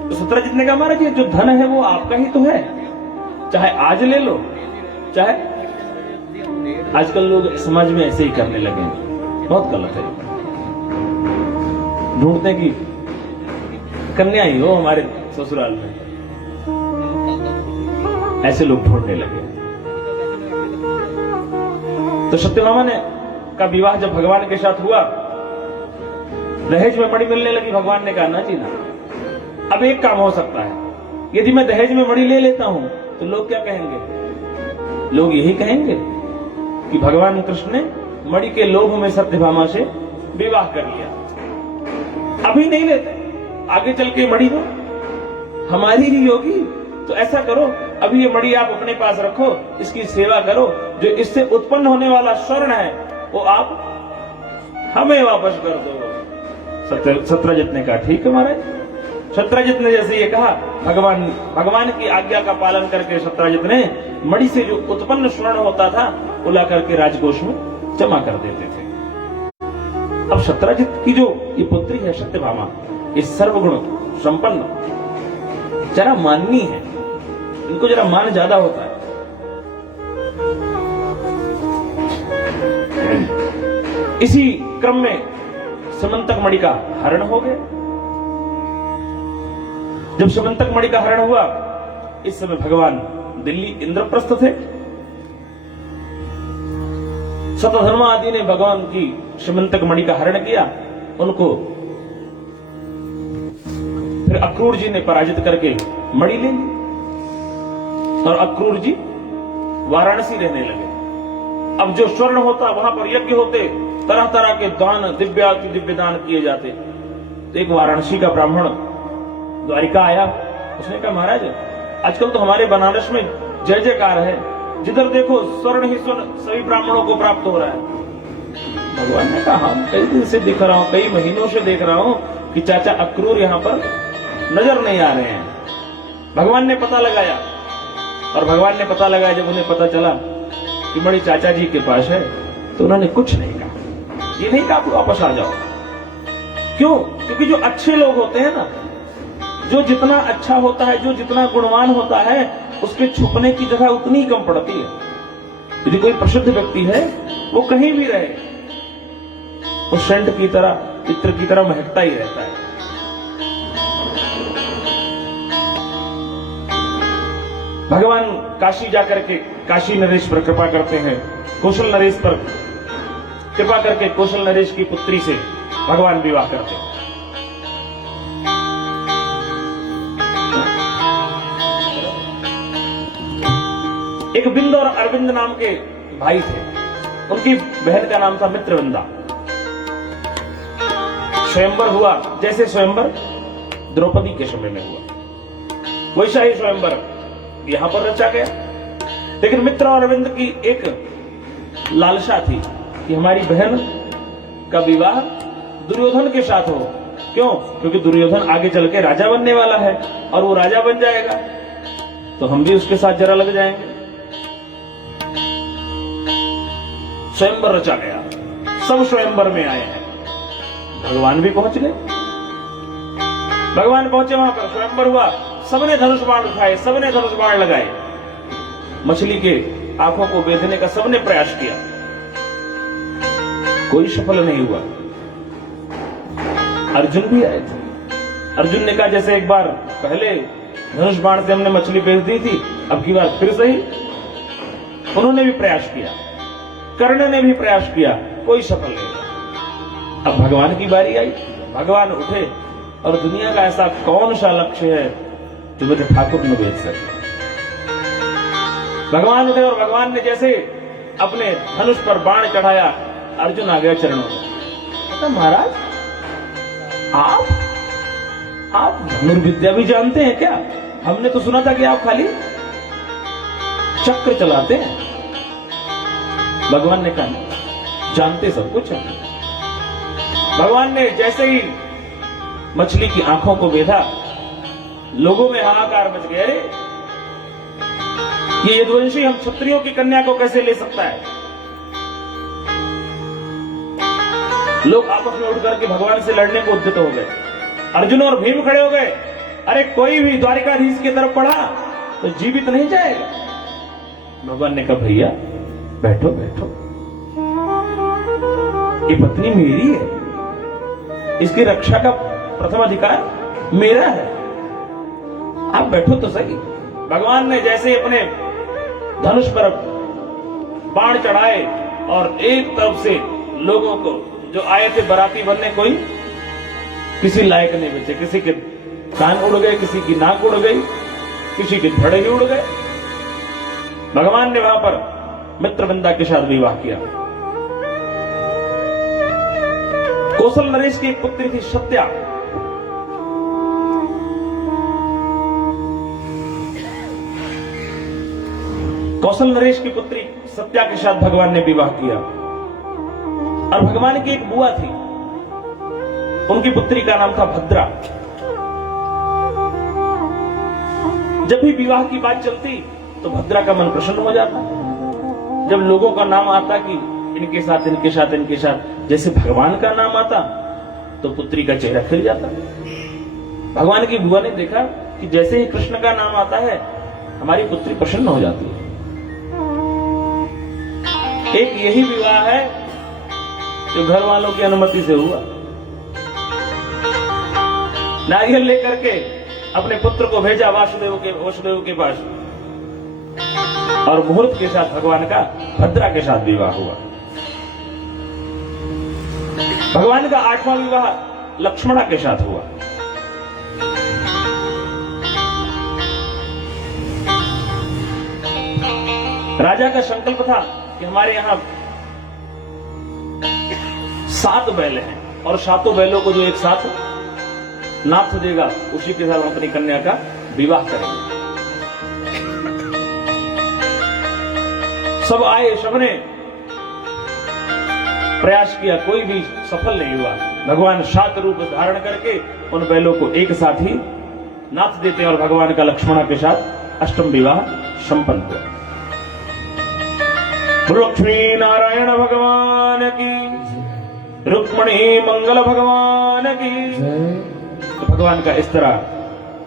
तो सत्यजित ने कहा महाराज ये जो धन है वो आपका ही तो है, चाहे आज ले लो चाहे। आजकल लोग समाज में ऐसे ही करने लगे हैं, बहुत गलत है। ढूंढते कि कन्या ही हो हमारे ससुराल में, ऐसे लोग ढूंढने लगे। तो सत्यभामा ने का विवाह जब भगवान के साथ हुआ, दहेज में मणि मिलने लगी। भगवान ने कहा ना जी ना, अब एक काम हो सकता है, यदि मैं दहेज में मणि ले लेता हूं तो लोग क्या कहेंगे? लोग यही कहेंगे कि भगवान कृष्ण ने मणि के लोभ में सत्यभामा से विवाह कर लिया। अभी नहीं लेते, आगे चल के मणि हो हमारी ही होगी। तो ऐसा करो, अभी ये मणि आप अपने पास रखो, इसकी सेवा करो, जो इससे उत्पन्न होने वाला स्वर्ण है वो आप हमें वापस कर दो। सत्यजित ने कहा ठीक है महाराज। सत्यजित ने जैसे ये कहा, भगवान की आज्ञा का पालन करके सत्यजित ने मणि से जो उत्पन्न स्वर्ण होता था वो ला करके राजकोष में जमा कर देते थे। अब सत्यजित की जो ये पुत्री है सत्यभामा, ये सर्वगुण संपन्न, जरा माननी है। इनको जरा मान ज्यादा होता है। इसी क्रम में समंतक मणि का हरण हो गया। जब समंतक मणि का हरण हुआ, इस समय भगवान दिल्ली इंद्रप्रस्थ थे। शतधर्मा आदि ने भगवान की समंतक मणि का हरण किया, उनको फिर अक्रूर जी ने पराजित करके मणि ले ली और अक्रूर जी वाराणसी रहने लगे। अब जो स्वर्ण होता वहां पर यज्ञ होते, तरह तरह के दान, दिव्य दान किए जाते। तो एक वाराणसी का ब्राह्मण द्वारिका आया, उसने कहा महाराज आजकल तो हमारे बनारस में जय जयकार है, जिधर देखो स्वर्ण ही स्वर्ण सभी ब्राह्मणों को प्राप्त हो रहा है। भगवान ने कहा हम कई दिन से दिख रहा हूं, कई महीनों से देख रहा हूं कि चाचा अक्रूर यहां पर नजर नहीं आ रहे हैं। भगवान ने पता लगाया, और भगवान ने पता लगाया जब उन्हें पता चला कि मणि चाचा जी के पास है, तो उन्होंने कुछ नहीं कहा। ये नहीं कहा आप वापस आ जाओ। क्यों? क्योंकि जो अच्छे लोग होते हैं ना, जो जितना अच्छा होता है, जो जितना गुणवान होता है, उसके छुपने की जगह उतनी कम पड़ती है। यदि कोई प्रसिद्ध व्यक्ति है, वो कहीं भी रहे, वो सेंट की तरह, इत्र की तरह महकता ही रहता है। भगवान काशी जाकर के काशी नरेश पर कृपा करते हैं, कौशल नरेश पर कृपा करके कौशल नरेश की पुत्री से भगवान विवाह करते हैं। एक बिंद और अरविंद नाम के भाई थे, उनकी बहन का नाम था मित्रविंदा। स्वयंवर हुआ, जैसे स्वयंवर द्रौपदी के समय में हुआ, वैसा ही स्वयंवर यहां पर रचा गया। लेकिन मित्र और अरविंद की एक लालसा थी कि हमारी बहन का विवाह दुर्योधन के साथ हो। क्यों? क्योंकि दुर्योधन आगे चल के राजा बनने वाला है, और वो राजा बन जाएगा तो हम भी उसके साथ जरा लग जाएंगे। स्वयंवर रचा गया, सब स्वयंवर में आए हैं। भगवान भी पहुंच गए। भगवान पहुंचे, वहां पर स्वयंवर हुआ, सबने धनुष बाण उठाए, सबने धनुष बाण लगाए। मछली के आंखों को बेधने का सबने प्रयास किया, कोई सफल नहीं हुआ। अर्जुन भी आए थे। अर्जुन ने कहा जैसे एक बार पहले धनुष बाण से हमने मछली बेच दी थी, अब की बार फिर सही। उन्होंने भी प्रयास किया, कर्ण ने भी प्रयास किया, कोई सफल नहीं। अब भगवान की बारी आई। भगवान उठे, और दुनिया का ऐसा कौन सा लक्ष्य है जो मेरे ठाकुर ने बेच सके। भगवान उठे, और भगवान ने जैसे अपने धनुष पर बाण चढ़ाया, अर्जुन आ गया चरणों में। तो महाराज आप धनुर्विद्या भी जानते हैं क्या? हमने तो सुना था कि आप खाली चक्र चलाते हैं। भगवान ने कहा जानते सब कुछ है। भगवान ने जैसे ही मछली की आंखों को बेधा, लोगों में हाहाकार मच गया। अरे ये यदुवंशी हम क्षत्रियों की कन्या को कैसे ले सकता है? लोग आपस में उठ करके भगवान से लड़ने को उद्यत हो गए। अर्जुन और भीम खड़े हो गए। अरे कोई भी द्वारिकाधीश की तरफ पड़ा तो जीवित नहीं जाएगा। भगवान ने कहा भैया बैठो बैठो, ये पत्नी मेरी है, इसकी रक्षा का प्रथम अधिकार मेरा है, आप बैठो तो सही। भगवान ने जैसे अपने धनुष पर बाण चढ़ाए, और एक तरफ से लोगों को जो आए थे बराती बनने, कोई किसी लायक नहीं बचे। किसी के कान उड़ गए, किसी की नाक उड़ गई, किसी के धड़े भी उड़ गए। भगवान ने वहां पर मित्रविंदा के साथ विवाह किया। कौशल नरेश की एक पुत्री थी सत्या। कौशल नरेश की पुत्री सत्या के साथ भगवान ने विवाह किया। और भगवान की एक बुआ थी, उनकी पुत्री का नाम था भद्रा। जब भी विवाह की बात चलती तो भद्रा का मन प्रसन्न हो जाता। जब लोगों का नाम आता कि इनके साथ इनके साथ इनके साथ, जैसे भगवान का नाम आता तो पुत्री का चेहरा खिल जाता। भगवान की बुआ ने देखा कि जैसे ही कृष्ण का नाम आता है हमारी पुत्री प्रसन्न हो जाती है। एक यही विवाह है जो घर वालों की अनुमति से हुआ। नारियल लेकर के अपने पुत्र को भेजा वसुदेव के पास, और मुहूर्त के साथ भगवान का भद्रा के साथ विवाह हुआ। भगवान का 8वां विवाह लक्ष्मणा के साथ हुआ। राजा का संकल्प था कि हमारे यहां 7 बैल हैं और 7 बैलों को जो एक साथ नाथ देगा उसी के साथ अपनी कन्या का विवाह करेंगे। सब आए, सबने प्रयास किया, कोई भी सफल नहीं हुआ। भगवान 7 रूप धारण करके उन बैलों को एक साथ ही नाथ देते हैं और भगवान का लक्ष्मणा के साथ अष्टम विवाह संपन्न हुआ। लक्ष्मी नारायण भगवान की, रुक्मणी मंगल भगवान की। तो भगवान का इस तरह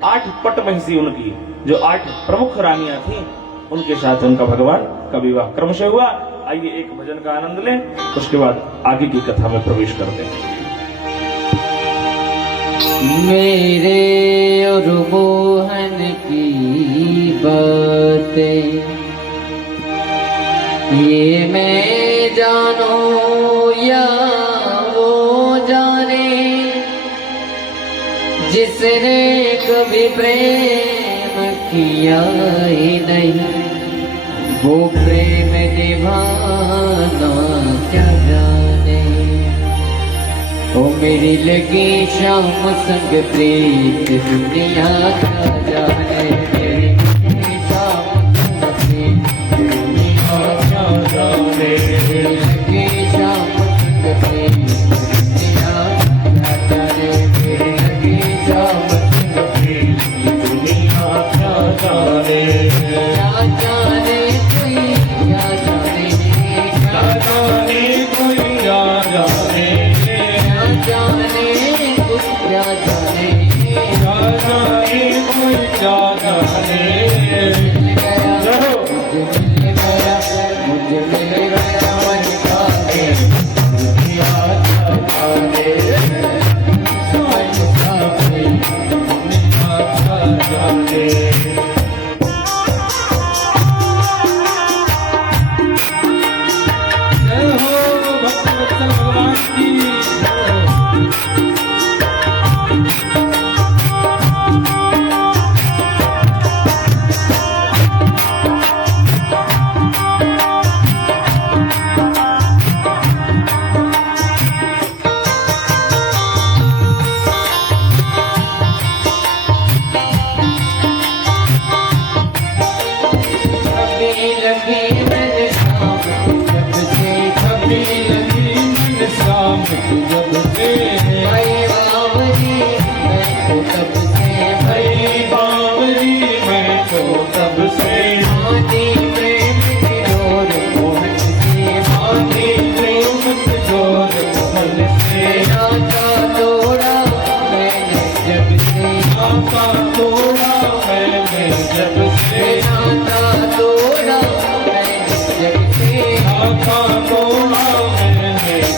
8 पट महिषी उनकी, जो 8 प्रमुख रानियां थीं, उनके साथ उनका भगवान का विवाह क्रमशः हुआ। आइए एक भजन का आनंद लें, उसके बाद आगे की कथा में प्रवेश करते हैं। मेरे और मोहन की बातें ये मैं जानो या वो जाने, जिसने कभी प्रेम किया ही नहीं, वो प्रेम निभाना क्या जाने। ओ मेरी लगी शाम संग प्रीत दुनिया क्या जाने, मेरी लगी शाम संग प्रीत दुनिया क्या जाने, मेरी लगी शाम संग प्रीत दुनिया क्या जाने, मेरी लगी शाम संग प्रीत दुनिया क्या जाने। क्या जाने कोई क्या जाने, क्या जाने कोई क्या जाने, क्या जाने कुछ क्या जाने, क्या जाने कोई क्या जाने। मुझे मिल गया मन का दुनिया क्या जाने, मन का दुनिया क्या जाने।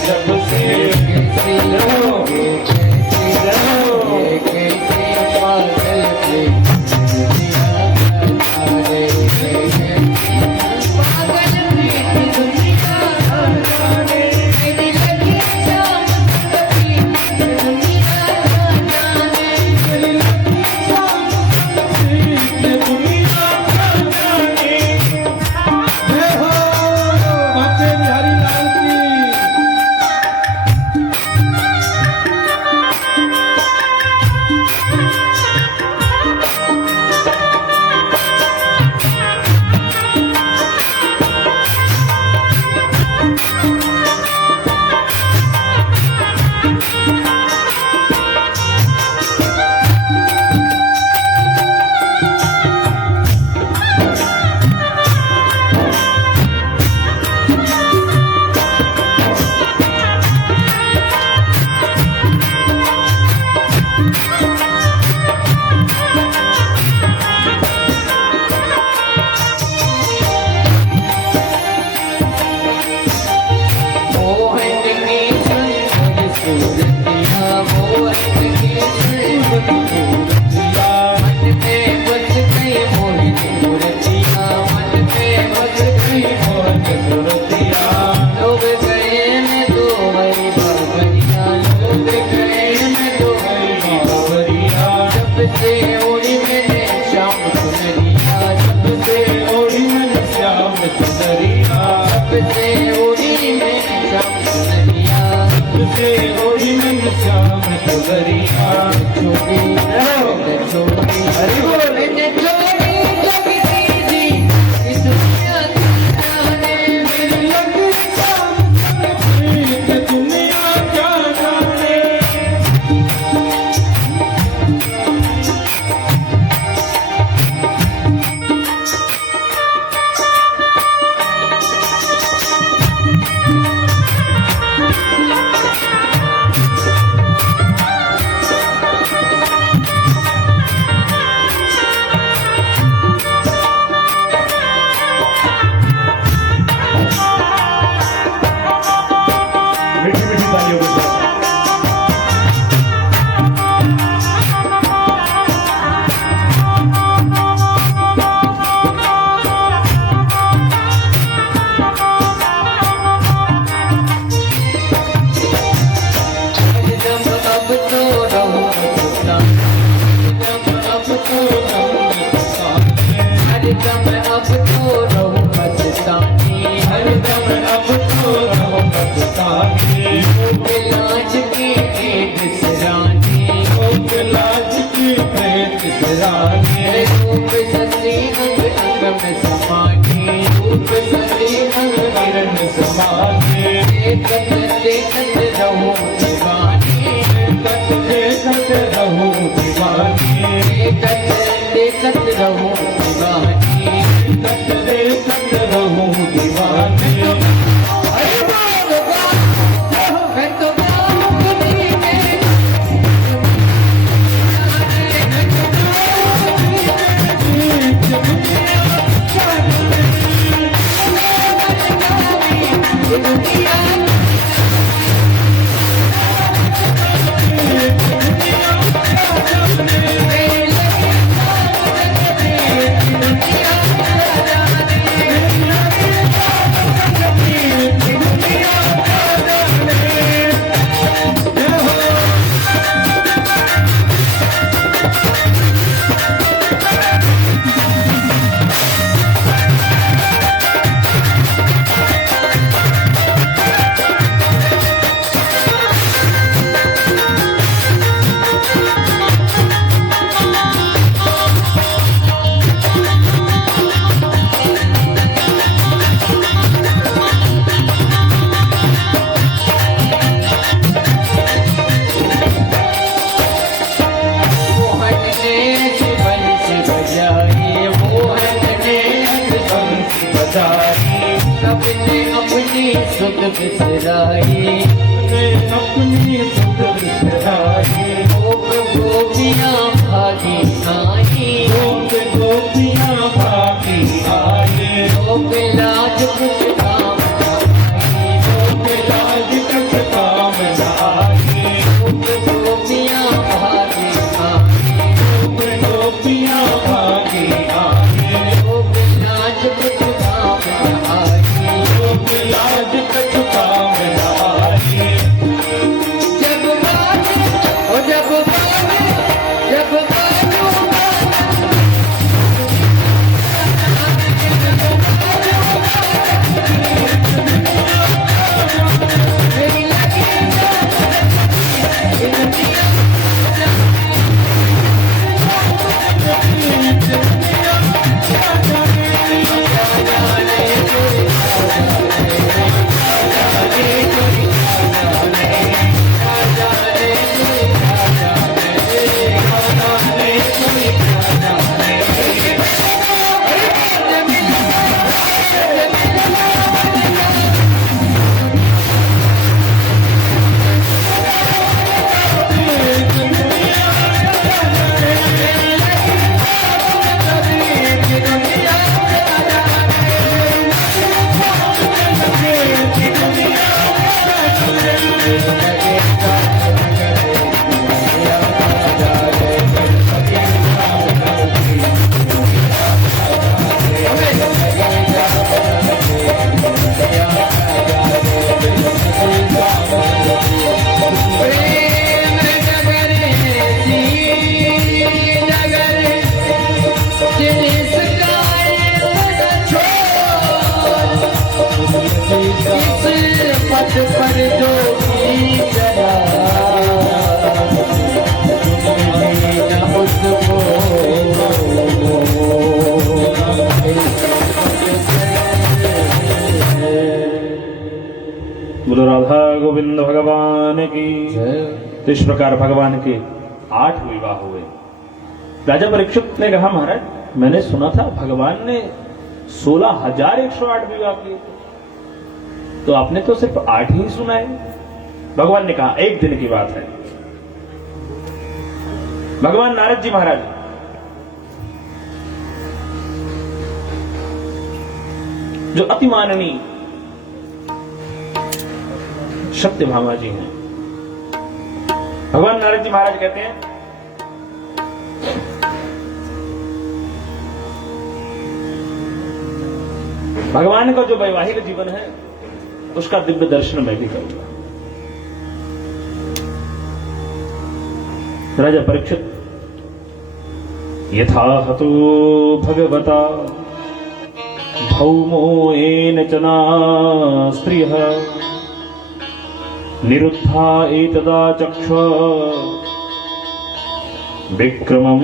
जब से से होली में श्याम सुंदरिया छोड़ी छोड़ी हरि बोल मीठी मीठी तालियों के साथ सुख बिसराई अपनी सुख बिसराई गोपियाँ भागी आई गोपियाँ भागी आई लाज कुछ काम लाज कुछ काम आई गोपियाँ भागी आई गोपियाँ भागी आई लाज कुछ काम आई लाज कुछ काम आई जब गोविंद भगवान की। जय। तो इस प्रकार भगवान के 8 विवाह हुए। राजा परीक्षित ने कहा, महाराज मैंने सुना था भगवान ने 16,108 विवाह किए थे, तो आपने तो सिर्फ 8 ही सुनाए। भगवान ने कहा, एक दिन की बात है। भगवान नारद जी महाराज जो अति माननीय सत्यभामा जी हैं, भगवान नारद जी महाराज कहते हैं, भगवान का जो वैवाहिक जीवन है उसका दिव्य दर्शन मैं भी करूंगा। राजा परीक्षित, यथा हतो भगवता भौमो येन च स्त्रियः निरुद्धा एतदा चक्ष विक्रमं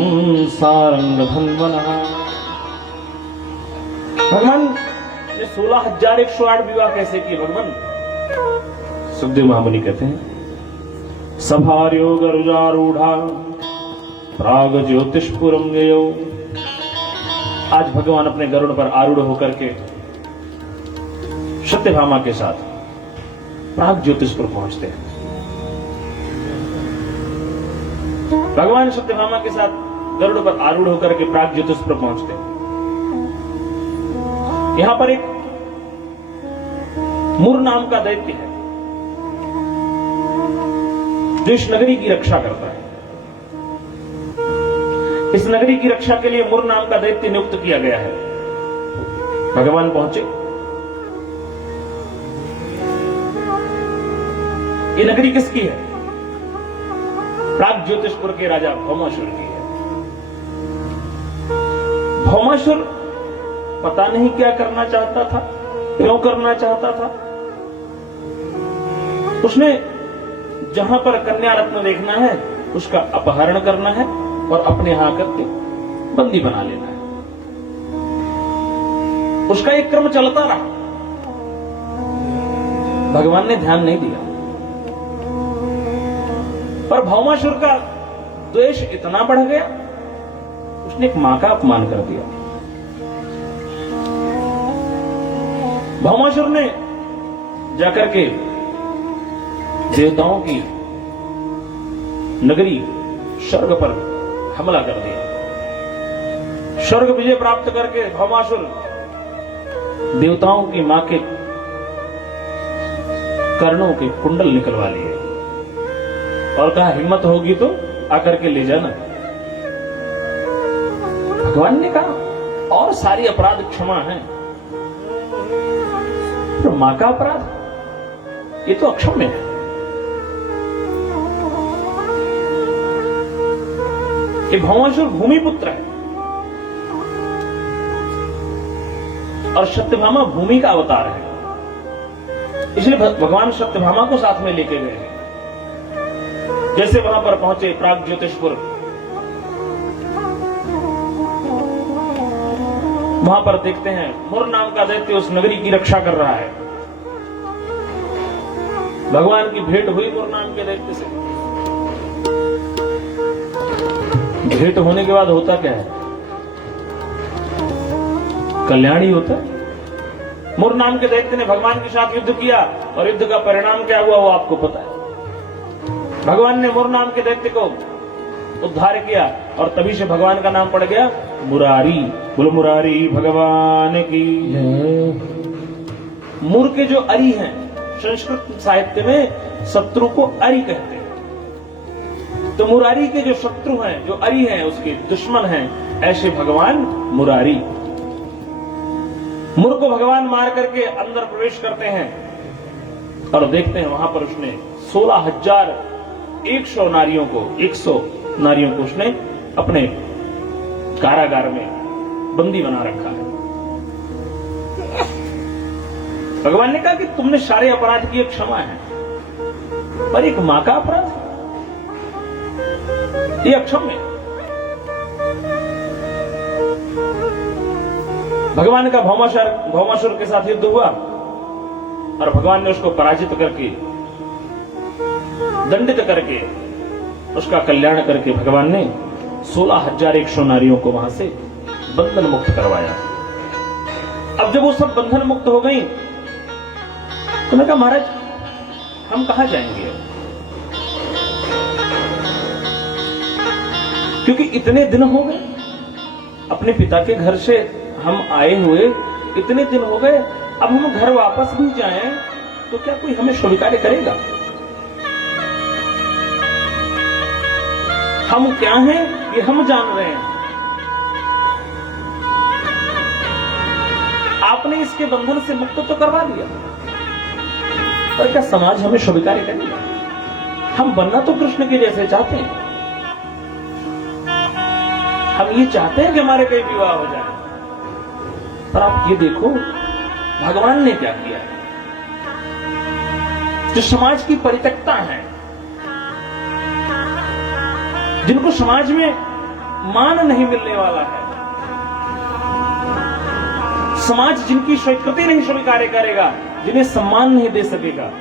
सारंगधन्वनः। भगवान ने 16,108 विवाह कैसे किए? भगवान सुखदेव महामुनि कहते हैं, सभार्यो गरुजारूढ़ा प्राग ज्योतिषपुरम गयो। आज भगवान अपने गरुड़ पर आरूढ़ होकर के सत्यभामा के साथ प्राग ज्योतिषपुर पहुंचते हैं। भगवान सत्यभामा के साथ गरुड़ पर आरूढ़ होकर के प्राग ज्योतिषपुर पहुंचते हैं। यहां पर एक मुर नाम का दैत्य है जो इस नगरी की रक्षा करता है। इस नगरी की रक्षा के लिए मुर नाम का दैत्य नियुक्त किया गया है। भगवान पहुंचे। ये नगरी किसकी है? प्राग ज्योतिषपुर के राजा भौमासुर की है। भौमासुर पता नहीं क्या करना चाहता था, क्यों करना चाहता था। उसने जहां पर कन्या रत्न देखना है उसका अपहरण करना है और अपने यहां करके बंदी बना लेना है। उसका एक क्रम चलता रहा। भगवान ने ध्यान नहीं दिया। पर भौमासुर का द्वेष इतना बढ़ गया, उसने एक मां का अपमान कर दिया। भौमासुर ने जाकर के देवताओं की नगरी स्वर्ग पर हमला कर दिया। स्वर्ग विजय प्राप्त करके भौमासुर देवताओं की मां के कर्णों के कुंडल निकलवा लिए और कहा, हिम्मत होगी तो आकर के ले जाना। भगवान ने कहा, और सारी अपराध क्षमा है, तो मां का अपराध ये तो अक्षम्य है। ये भौमासुर भूमिपुत्र है और सत्यभामा भूमि का अवतार है। इसलिए भगवान सत्यभामा को साथ में लेके गए हैं। जैसे वहां पर पहुंचे प्राग ज्योतिषपुर, वहां पर देखते हैं मुर नाम का दैत्य उस नगरी की रक्षा कर रहा है। भगवान की भेंट हुई मुर नाम के दैत्य से। भेंट होने के बाद होता क्या है? कल्याण ही होता है। मुर नाम के दैत्य ने भगवान के साथ युद्ध किया और युद्ध का परिणाम क्या हुआ वो आपको पता है। भगवान ने मुर नाम के दैत्य को उद्धार किया और तभी से भगवान का नाम पड़ गया मुरारी। बोलो मुरारी भगवान की। मुर के जो अरि हैं, संस्कृत साहित्य में शत्रु को अरि कहते हैं। तो मुरारी के जो शत्रु हैं, जो अरि हैं, उसके दुश्मन हैं, ऐसे भगवान मुरारी। मुर को भगवान मार करके अंदर प्रवेश करते हैं और देखते हैं वहां पर उसने 16,100 नारियों को 100 नारियों को उसने अपने कारागार में बंदी बना रखा है। भगवान ने कहा कि तुमने सारे अपराध किए, क्षमा है, पर एक मां का अपराध ये अक्षम्य है। भगवान का भौमासुर के साथ युद्ध हुआ और भगवान ने उसको पराजित करके दंडित करके उसका कल्याण करके भगवान ने 16,100 नारियों को वहां से बंधन मुक्त करवाया। अब जब वो सब बंधन मुक्त हो गई तो मैं कहा महाराज हम कहां जाएंगे, क्योंकि इतने दिन हो गए अपने पिता के घर से हम आए हुए, इतने दिन हो गए, अब हम घर वापस भी जाएं तो क्या कोई हमें स्वीकार करेगा? हम क्या हैं ये हम जान रहे हैं, आपने इसके बंधन से मुक्त तो करवा दिया, पर क्या समाज हमें स्वीकार करेगा? हम बनना तो कृष्ण के जैसे चाहते हैं, हम ये चाहते हैं कि हमारे कई विवाह हो जाए, पर आप ये देखो भगवान ने क्या किया। जो समाज की परित्यक्ता है, जिनको समाज में मान नहीं मिलने वाला है, समाज जिनकी स्वीकृति नहीं स्वीकार करेगा, जिन्हें सम्मान नहीं दे सकेगा,